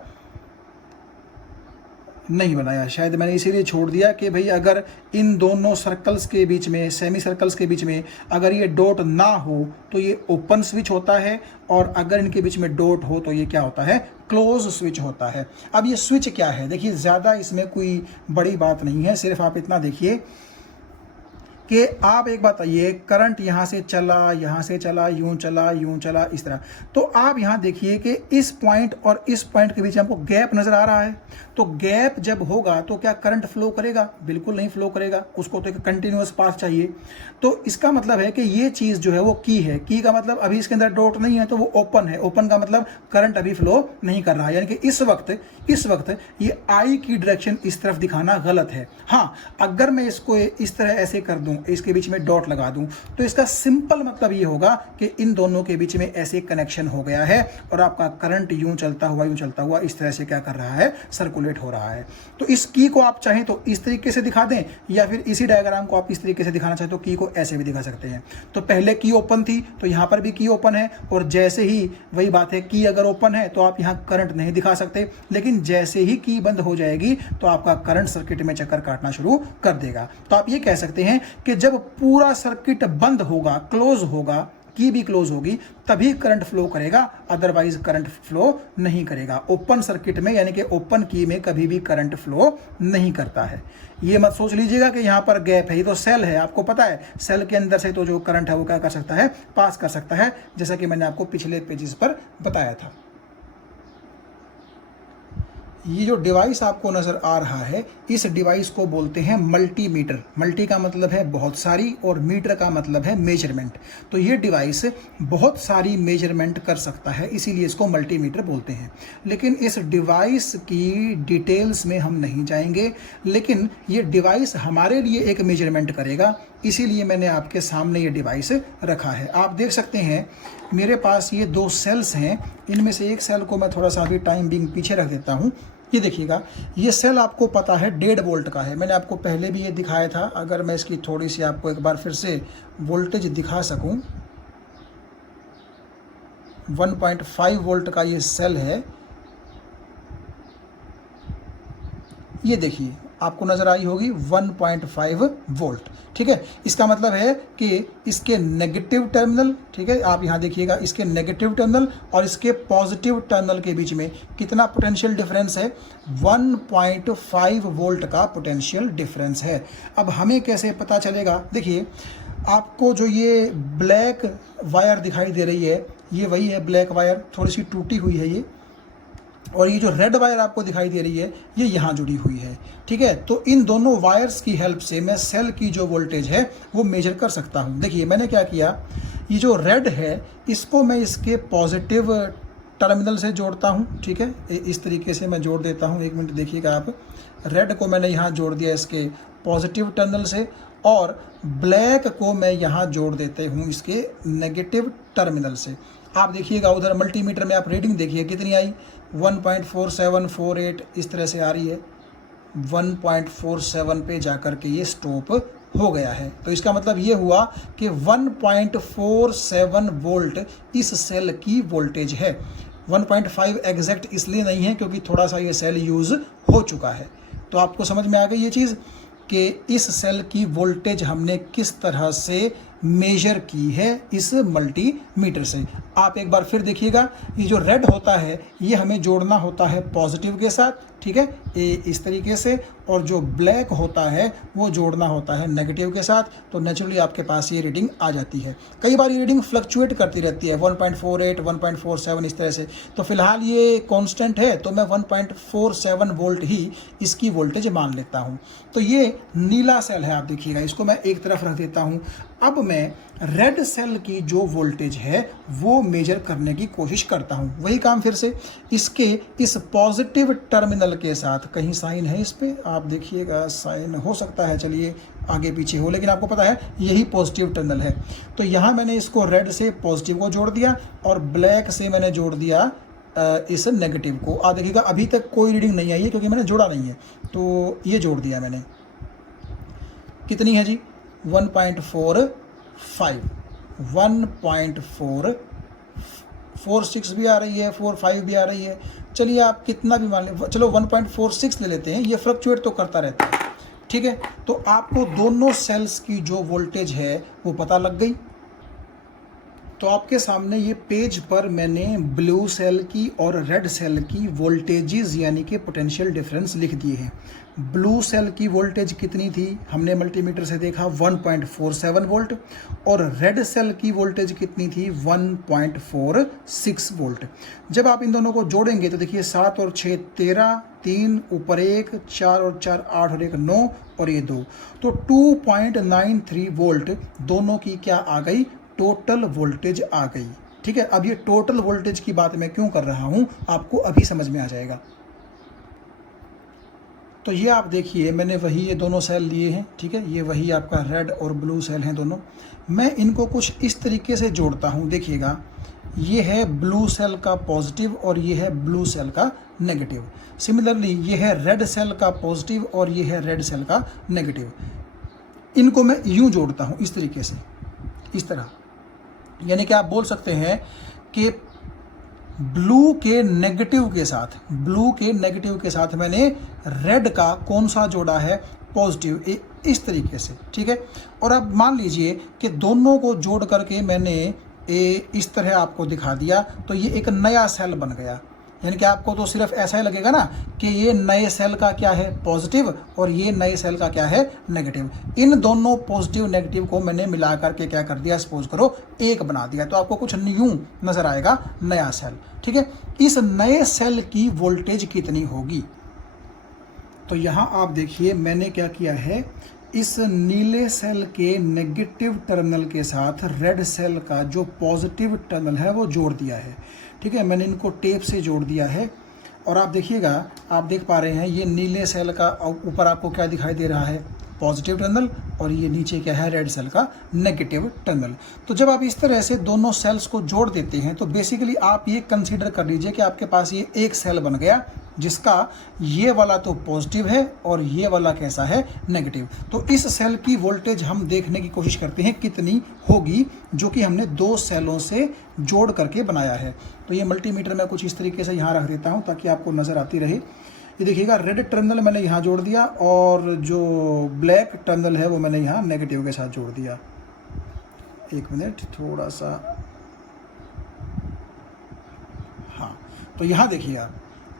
नहीं बनाया, शायद मैंने इसीलिए छोड़ दिया कि भाई अगर इन दोनों सर्कल्स के बीच में, सेमी सर्कल्स के बीच में अगर ये डॉट ना हो तो ये ओपन स्विच होता है, और अगर इनके बीच में डॉट हो तो ये क्या होता है, क्लोज स्विच होता है। अब ये स्विच क्या है, देखिए ज़्यादा इसमें कोई बड़ी बात नहीं है, सिर्फ आप इतना देखिए कि आप एक बात आइए, करंट यहाँ से चला, यहाँ से चला, यूं चला, यूं चला, इस तरह। तो आप यहाँ देखिए कि इस पॉइंट और इस पॉइंट के बीच आपको गैप नजर आ रहा है। तो गैप जब होगा तो क्या करंट फ्लो करेगा, बिल्कुल नहीं फ्लो करेगा, उसको तो एक कंटिन्यूअस पाथ चाहिए। तो इसका मतलब है कि ये चीज़ जो है वो की है। की का मतलब अभी इसके अंदर डॉट नहीं है तो वो ओपन है। ओपन का मतलब करंट अभी फ्लो नहीं कर रहा है, यानी कि इस वक्त ये आई की डायरेक्शन इस तरफ दिखाना गलत है। हाँ, अगर मैं इसको इस तरह ऐसे कर दूं, इसके बीच में डॉट लगा दूं, तो इसका सिंपल मतलब ये होगा कि इन दोनों के बीच में ऐसे कनेक्शन हो गया है और आपका करंट यूं चलता हुआ इस तरह से क्या कर रहा है, सर्कुलेट हो रहा है। तो इस की को आप चाहें तो इस तरीके से दिखा दें, या फिर इसी डायग्राम को आप इस तरीके से दिखाना चाहें तो की को ऐसे भी दिखा सकते हैं। तो पहले की ओपन थी तो यहां पर भी की ओपन है, और जैसे ही वही बात है, की अगर ओपन है तो आप यहां करंट नहीं दिखा सकते, लेकिन जैसे ही की बंद हो जाएगी तो आपका करंट सर्किट में चक्कर काटना शुरू कर देगा। तो आप ये कह सकते हैं कि जब पूरा सर्किट बंद होगा, क्लोज होगा, की भी क्लोज होगी, तभी करंट फ्लो करेगा, अदरवाइज करंट फ्लो नहीं करेगा। ओपन सर्किट में यानी कि ओपन की में कभी भी करंट फ्लो नहीं करता है। ये मत सोच लीजिएगा कि यहां पर गैप है, ये तो सेल है, आपको पता है सेल के अंदर से तो जो करंट है वो क्या कर सकता है, पास कर सकता है, जैसा कि मैंने आपको पिछले पेजेस पर बताया था। ये जो डिवाइस आपको नज़र आ रहा है, इस डिवाइस को बोलते हैं मल्टीमीटर। मल्टी का मतलब है बहुत सारी और मीटर का मतलब है मेजरमेंट। तो ये डिवाइस बहुत सारी मेजरमेंट कर सकता है, इसीलिए इसको मल्टीमीटर बोलते हैं। लेकिन इस डिवाइस की डिटेल्स में हम नहीं जाएंगे, लेकिन ये डिवाइस हमारे लिए एक मेजरमेंट करेगा, इसीलिए मैंने आपके सामने ये डिवाइस रखा है। आप देख सकते हैं मेरे पास ये 2 सेल्स हैं, इनमें से एक सेल को मैं थोड़ा सा अभी टाइम बिंग पीछे रख देता हूँ। ये देखिएगा, ये सेल आपको पता है 1.5 वोल्ट का है, मैंने आपको पहले भी ये दिखाया था। अगर मैं इसकी थोड़ी सी आपको एक बार फिर से वोल्टेज दिखा सकूं, 1.5 वोल्ट का ये सेल है। ये देखिए आपको नज़र आई होगी 1.5 वोल्ट। ठीक है, इसका मतलब है कि इसके नेगेटिव टर्मिनल, ठीक है, आप यहाँ देखिएगा, इसके नेगेटिव टर्मिनल और इसके पॉजिटिव टर्मिनल के बीच में कितना पोटेंशियल डिफरेंस है, 1.5 वोल्ट का पोटेंशियल डिफरेंस है। अब हमें कैसे पता चलेगा, देखिए आपको जो ये ब्लैक वायर दिखाई दे रही है, ये वही है ब्लैक वायर, थोड़ी सी टूटी हुई है ये, और ये जो रेड वायर आपको दिखाई दे रही है ये यहाँ जुड़ी हुई है। ठीक है, तो इन दोनों वायर्स की हेल्प से मैं सेल की जो वोल्टेज है वो मेजर कर सकता हूँ। देखिए मैंने क्या किया, ये जो रेड है इसको मैं इसके पॉजिटिव टर्मिनल से जोड़ता हूँ। ठीक है, इस तरीके से मैं जोड़ देता हूँ, 1 मिनट देखिएगा आप, रेड को मैंने यहाँ जोड़ दिया इसके पॉजिटिव टर्मिनल से, और ब्लैक को मैं यहाँ जोड़ देते हूँ इसके नेगेटिव टर्मिनल से। आप देखिएगा उधर मल्टीमीटर में आप रीडिंग देखिए कितनी आई, 1.4748 इस तरह से आ रही है, 1.47 पे जाकर के ये स्टॉप हो गया है। तो इसका मतलब ये हुआ कि 1.47 वोल्ट इस सेल की वोल्टेज है। 1.5 एग्जैक्ट इसलिए नहीं है क्योंकि थोड़ा सा ये सेल यूज़ हो चुका है। तो आपको समझ में आ गई ये चीज़ कि इस सेल की वोल्टेज हमने किस तरह से मेजर की है इस मल्टीमीटर से। आप एक बार फिर देखिएगा, ये जो रेड होता है ये हमें जोड़ना होता है पॉजिटिव के साथ, ठीक है, इस तरीके से, और जो ब्लैक होता है वो जोड़ना होता है नेगेटिव के साथ। तो नेचुरली आपके पास ये रीडिंग आ जाती है। कई बार ये रीडिंग फ्लक्चुएट करती रहती है, 1.48, 1.47 इस तरह से। तो फिलहाल ये कांस्टेंट है तो मैं 1.47 वोल्ट ही इसकी वोल्टेज मान लेता हूँ। तो ये नीला सेल है, आप देखिएगा, इसको मैं एक तरफ रख देता हूँ। अब मैं रेड सेल की जो वोल्टेज है वो मेजर करने की कोशिश करता हूँ। वही काम फिर से, इसके इस पॉजिटिव टर्मिनल के साथ, कहीं साइन है इस पे, आप देखिएगा साइन हो सकता है, चलिए आगे पीछे हो, लेकिन आपको पता है यही पॉजिटिव टर्मिनल है। तो यहाँ मैंने इसको रेड से पॉजिटिव को जोड़ दिया और ब्लैक से मैंने जोड़ दिया इस नेगेटिव को। आप देखिएगा अभी तक कोई रीडिंग नहीं आई है क्योंकि मैंने जोड़ा नहीं है, तो ये जोड़ दिया मैंने। कितनी है जी, 1.45, 1.446 भी आ रही है, 45 भी आ रही है, चलिए आप कितना भी मान लें, चलो 1.46 ले लेते हैं, ये फ्लक्चुएट तो करता रहता है। ठीक है, तो आपको दोनों सेल्स की जो वोल्टेज है वो पता लग गई। तो आपके सामने ये पेज पर मैंने ब्लू सेल की और रेड सेल की वोल्टेजेस यानी कि पोटेंशियल डिफरेंस लिख दिए हैं। ब्लू सेल की वोल्टेज कितनी थी, हमने मल्टीमीटर से देखा 1.47 वोल्ट, और रेड सेल की वोल्टेज कितनी थी 1.46 वोल्ट। जब आप इन दोनों को जोड़ेंगे तो देखिए 7 और 6 13, 3 ऊपर 1, 4 और 4 8 और 1 9 और ये 2, तो 2.93 वोल्ट दोनों की क्या आ गई, टोटल वोल्टेज आ गई। ठीक है, अब ये टोटल वोल्टेज की बात मैं क्यों कर रहा हूं आपको अभी समझ में आ जाएगा। तो ये आप देखिए मैंने वही ये दोनों सेल लिए हैं, ठीक है, ये वही आपका रेड और ब्लू सेल हैं दोनों। मैं इनको कुछ इस तरीके से जोड़ता हूं, देखिएगा, ये है ब्लू सेल का पॉजिटिव और ये है ब्लू सेल का नेगेटिव। सिमिलरली ये है रेड सेल का पॉजिटिव और ये है रेड सेल का नेगेटिव। इनको मैं यूं जोड़ता हूं इस तरीके से, इस तरह, यानी कि आप बोल सकते हैं कि ब्लू के नेगेटिव के साथ मैंने रेड का कौन सा जोड़ा है, पॉजिटिव, इस तरीके से। ठीक है, और अब मान लीजिए कि दोनों को जोड़ करके मैंने इस तरह आपको दिखा दिया, तो ये एक नया सेल बन गया। यानी कि आपको तो सिर्फ ऐसा ही लगेगा ना कि ये नए सेल का क्या है, पॉजिटिव, और ये नए सेल का क्या है, नेगेटिव। इन दोनों पॉजिटिव नेगेटिव को मैंने मिला करके क्या कर दिया, सपोज करो एक बना दिया, तो आपको कुछ न्यू नजर आएगा, नया सेल। ठीक है, इस नए सेल की वोल्टेज कितनी होगी, तो यहाँ आप देखिए मैंने क्या किया है, इस नीले सेल के नेगेटिव टर्मिनल के साथ रेड सेल का जो पॉजिटिव टर्मिनल है वो जोड़ दिया है। ठीक है, मैंने इनको टेप से जोड़ दिया है, और आप देखिएगा, आप देख पा रहे हैं ये नीले सेल का ऊपर आपको क्या दिखाई दे रहा है, पॉजिटिव टर्मिनल, और ये नीचे क्या है, रेड सेल का नेगेटिव टर्मिनल। तो जब आप इस तरह से दोनों सेल्स को जोड़ देते हैं तो बेसिकली आप ये कंसीडर कर लीजिए कि आपके पास ये एक सेल बन गया जिसका ये वाला तो पॉजिटिव है और ये वाला कैसा है, नेगेटिव। तो इस सेल की वोल्टेज हम देखने की कोशिश करते हैं कितनी होगी, जो कि हमने दो सेलों से जोड़ करके बनाया है। तो ये मल्टीमीटर मैं कुछ इस तरीके से यहाँ रख देता हूँ ताकि आपको नज़र आती रहे। ये देखिएगा रेड टर्मिनल मैंने यहाँ जोड़ दिया और जो ब्लैक टर्मिनल है वो मैंने यहाँ नेगेटिव के साथ जोड़ दिया। एक मिनट, थोड़ा सा, हाँ, तो यहाँ देखिए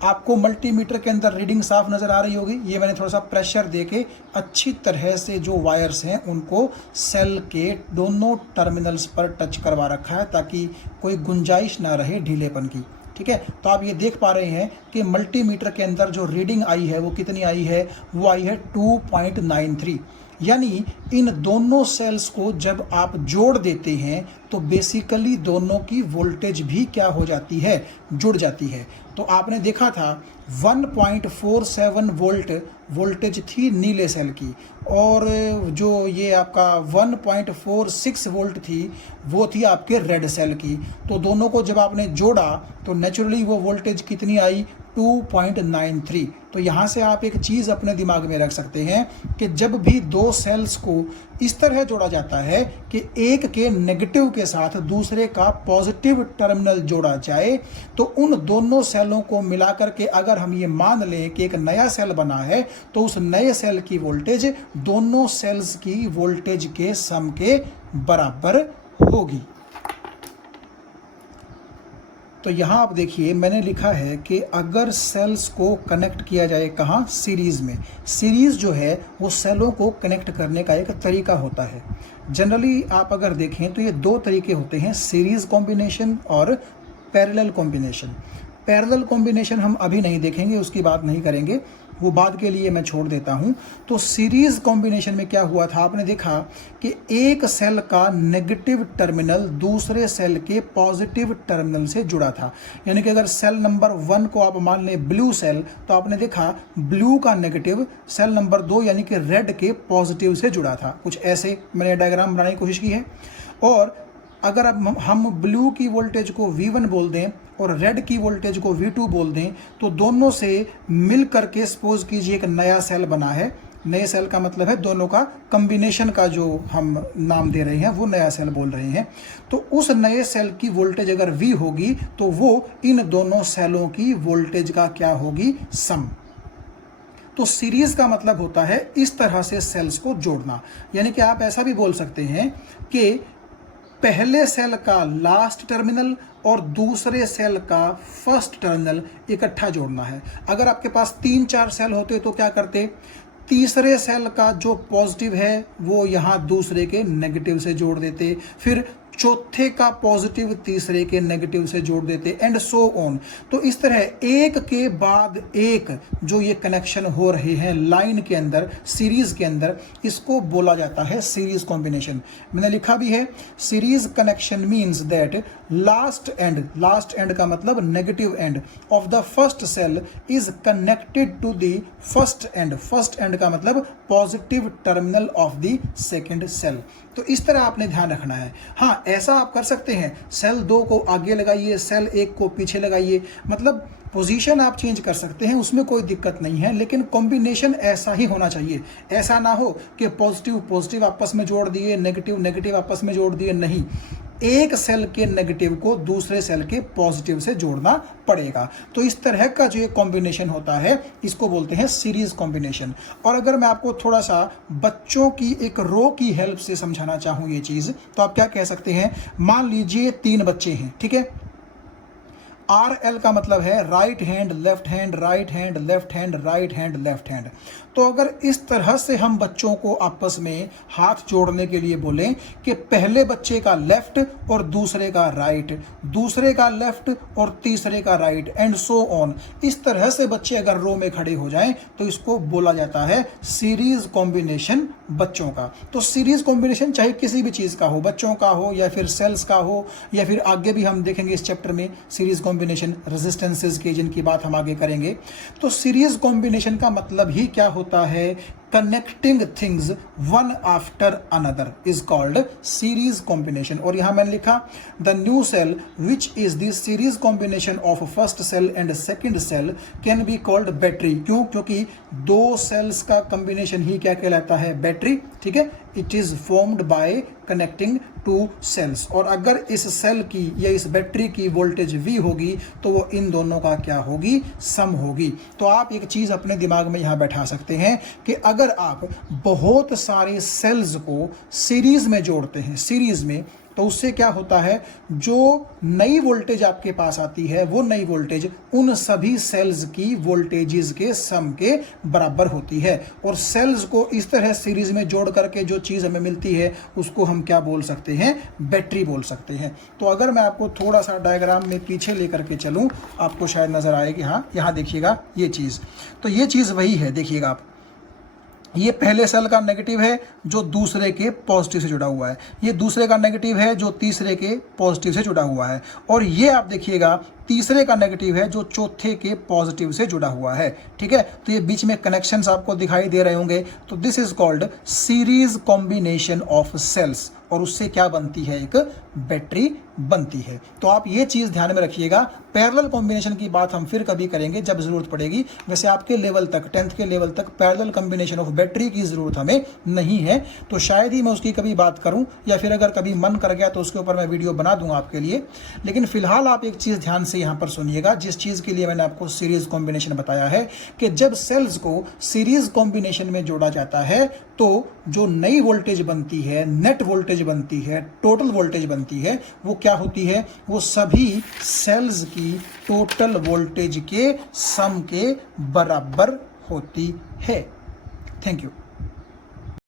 आपको मल्टीमीटर के अंदर रीडिंग साफ नज़र आ रही होगी। ये मैंने थोड़ा सा प्रेशर देके अच्छी तरह से जो वायर्स हैं उनको सेल के दोनों टर्मिनल्स पर टच करवा रखा है ताकि कोई गुंजाइश ना रहे ढीलेपन की। ठीक है, तो आप ये देख पा रहे हैं कि मल्टीमीटर के अंदर जो रीडिंग आई है वो कितनी आई है, वो आई है 2.93। यानी इन दोनों सेल्स को जब आप जोड़ देते हैं तो बेसिकली दोनों की वोल्टेज भी क्या हो जाती है, जुड़ जाती है। तो आपने देखा था 1.47 वोल्ट वोल्टेज थी नीले सेल की, और जो ये आपका 1.46 वोल्ट थी वो थी आपके रेड सेल की। तो दोनों को जब आपने जोड़ा तो नेचुरली वो वोल्टेज कितनी आई, 2.93। तो यहाँ से आप एक चीज़ अपने दिमाग में रख सकते हैं कि जब भी दो सेल्स को इस तरह जोड़ा जाता है कि एक के नेगेटिव के साथ दूसरे का पॉजिटिव टर्मिनल जोड़ा जाए, तो उन दोनों सेलों को मिलाकर के अगर हम ये मान लें कि एक नया सेल बना है तो उस नए सेल की वोल्टेज दोनों सेल्स की वोल्टेज के सम के बराबर होगी। तो यहाँ आप देखिए मैंने लिखा है कि अगर सेल्स को कनेक्ट किया जाए कहाँ, सीरीज़ में। सीरीज़ जो है वो सेलों को कनेक्ट करने का एक तरीका होता है। जनरली आप अगर देखें तो ये दो तरीके होते हैं, सीरीज़ कॉम्बिनेशन और पैरेलल कॉम्बिनेशन। पैरेलल कॉम्बिनेशन हम अभी नहीं देखेंगे, उसकी बात नहीं करेंगे, वो बाद के लिए मैं छोड़ देता हूँ। तो सीरीज़ कॉम्बिनेशन में क्या हुआ था, आपने देखा कि एक सेल का नेगेटिव टर्मिनल दूसरे सेल के पॉजिटिव टर्मिनल से जुड़ा था। यानी कि अगर सेल नंबर 1 को आप मान लें ब्लू सेल, तो आपने देखा ब्लू का नेगेटिव सेल नंबर 2 यानी कि रेड के पॉजिटिव से जुड़ा था। कुछ ऐसे मैंने डायग्राम बनाने की कोशिश की है। और अगर अब हम ब्लू की वोल्टेज को V1 बोल दें और रेड की वोल्टेज को V2 बोल दें, तो दोनों से मिल करके सपोज कीजिए एक नया सेल बना है। नए सेल का मतलब है दोनों का कॉम्बिनेशन का जो हम नाम दे रहे हैं वो नया सेल बोल रहे हैं। तो उस नए सेल की वोल्टेज अगर V होगी तो वो इन दोनों सेलों की वोल्टेज का क्या होगी, सम। तो सीरीज का मतलब होता है इस तरह से सेल्स को जोड़ना। यानी कि आप ऐसा भी बोल सकते हैं कि पहले सेल का लास्ट टर्मिनल और दूसरे सेल का फर्स्ट टर्मिनल इकट्ठा जोड़ना है। अगर आपके पास 3-4 सेल होते तो क्या करते, तीसरे सेल का जो पॉजिटिव है वो यहाँ दूसरे के नेगेटिव से जोड़ देते, फिर चौथे का पॉजिटिव तीसरे के नेगेटिव से जोड़ देते, एंड सो ऑन। तो इस तरह एक के बाद एक जो ये कनेक्शन हो रहे हैं लाइन के अंदर, सीरीज के अंदर, इसको बोला जाता है सीरीज कॉम्बिनेशन। मैंने लिखा भी है, series connection means that last end का मतलब negative end of the first cell is connected to the first end का मतलब positive terminal of the second cell. तो इस तरह आपने ध्यान रखना है। हाँ, ऐसा आप कर सकते हैं, सेल 2 को आगे लगाइए, सेल 1 को पीछे लगाइए, मतलब पोजीशन आप चेंज कर सकते हैं, उसमें कोई दिक्कत नहीं है, लेकिन कॉम्बिनेशन ऐसा ही होना चाहिए। ऐसा ना हो कि पॉजिटिव आपस में जोड़ दिए, नेगेटिव आपस में जोड़ दिए, नहीं। एक सेल के नेगेटिव को दूसरे सेल के पॉजिटिव से जोड़ना पड़ेगा। तो इस तरह का जो ये कॉम्बिनेशन होता है इसको बोलते हैं सीरीज कॉम्बिनेशन। और अगर मैं आपको थोड़ा सा बच्चों की एक रो की हेल्प से समझाना चाहूँ ये चीज़, तो आप क्या कह सकते हैं, मान लीजिए 3 बच्चे हैं, ठीक है। RL का मतलब है right hand left hand, right hand left hand, right hand left hand. तो अगर इस तरह से हम बच्चों को आपस में हाथ जोड़ने के लिए बोलें कि पहले बच्चे का लेफ्ट और दूसरे का राइट, दूसरे का लेफ्ट और तीसरे का राइट, एंड सो ऑन, इस तरह से बच्चे अगर रो में खड़े हो जाएं तो इसको बोला जाता है सीरीज कॉम्बिनेशन बच्चों का। तो सीरीज कॉम्बिनेशन चाहे किसी भी चीज़ का हो, बच्चों का हो या फिर सेल्स का हो, या फिर आगे भी हम देखेंगे इस चैप्टर में सीरीज कॉम्बिनेशन रेजिस्टेंसेस की, जिनकी बात हम आगे करेंगे। तो सीरीज कॉम्बिनेशन का मतलब ही क्या होता है, connecting things one after another is called series combination. और यहां मैंने लिखा the new cell which is the series combination of first cell and second cell can be called battery. क्यों? क्योंकि 2 सेल्स का कॉम्बिनेशन ही क्या कहलाता है, बैटरी। ठीक है, it is formed by connecting two cells. और अगर इस सेल की या इस बैटरी की वोल्टेज V होगी तो वो इन दोनों का क्या होगी, सम होगी। तो आप एक चीज़ अपने दिमाग में यहाँ बैठा सकते हैं कि अगर आप बहुत सारे सेल्स को सीरीज में जोड़ते हैं, सीरीज में, तो उससे क्या होता है, जो नई वोल्टेज आपके पास आती है वो नई वोल्टेज उन सभी सेल्स की वोल्टेजेस के सम के बराबर होती है। और सेल्स को इस तरह सीरीज में जोड़ करके जो चीज़ हमें मिलती है उसको हम क्या बोल सकते हैं, बैटरी बोल सकते हैं। तो अगर मैं आपको थोड़ा सा डायग्राम में पीछे लेकर के चलूँ, आपको शायद नज़र आएगी। हाँ, यहाँ देखिएगा ये चीज़, तो ये चीज़ वही है, देखिएगा आप, ये पहले सेल का नेगेटिव है जो दूसरे के पॉजिटिव से जुड़ा हुआ है, ये दूसरे का नेगेटिव है जो तीसरे के पॉजिटिव से जुड़ा हुआ है, और ये आप देखिएगा तीसरे का नेगेटिव है जो चौथे के पॉजिटिव से जुड़ा हुआ है। ठीक है, तो ये बीच में कनेक्शंस आपको दिखाई दे रहे होंगे। तो this is called series combination of cells, और उससे क्या बनती है, एक बैटरी बनती है। तो आप ये चीज़ ध्यान में रखिएगा। पैरेलल कॉम्बिनेशन की बात हम फिर कभी करेंगे जब ज़रूरत पड़ेगी। वैसे आपके लेवल तक, 10th के लेवल तक पैरेलल कॉम्बिनेशन ऑफ बैटरी की ज़रूरत हमें नहीं है, तो शायद ही मैं उसकी कभी बात करूं, या फिर अगर कभी मन कर गया तो उसके ऊपर मैं वीडियो बना दूंगा आपके लिए। लेकिन फिलहाल आप एक चीज़ ध्यान से यहाँ पर सुनिएगा, जिस चीज़ के लिए मैंने आपको सीरीज कॉम्बिनेशन बताया है, कि जब सेल्स को सीरीज कॉम्बिनेशन में जोड़ा जाता है तो जो नई वोल्टेज बनती है, नेट वोल्टेज बनती है, टोटल वोल्टेज बनती है, वो क्या होती है, वो सभी सेल्स की टोटल वोल्टेज के सम के बराबर होती है। Thank you.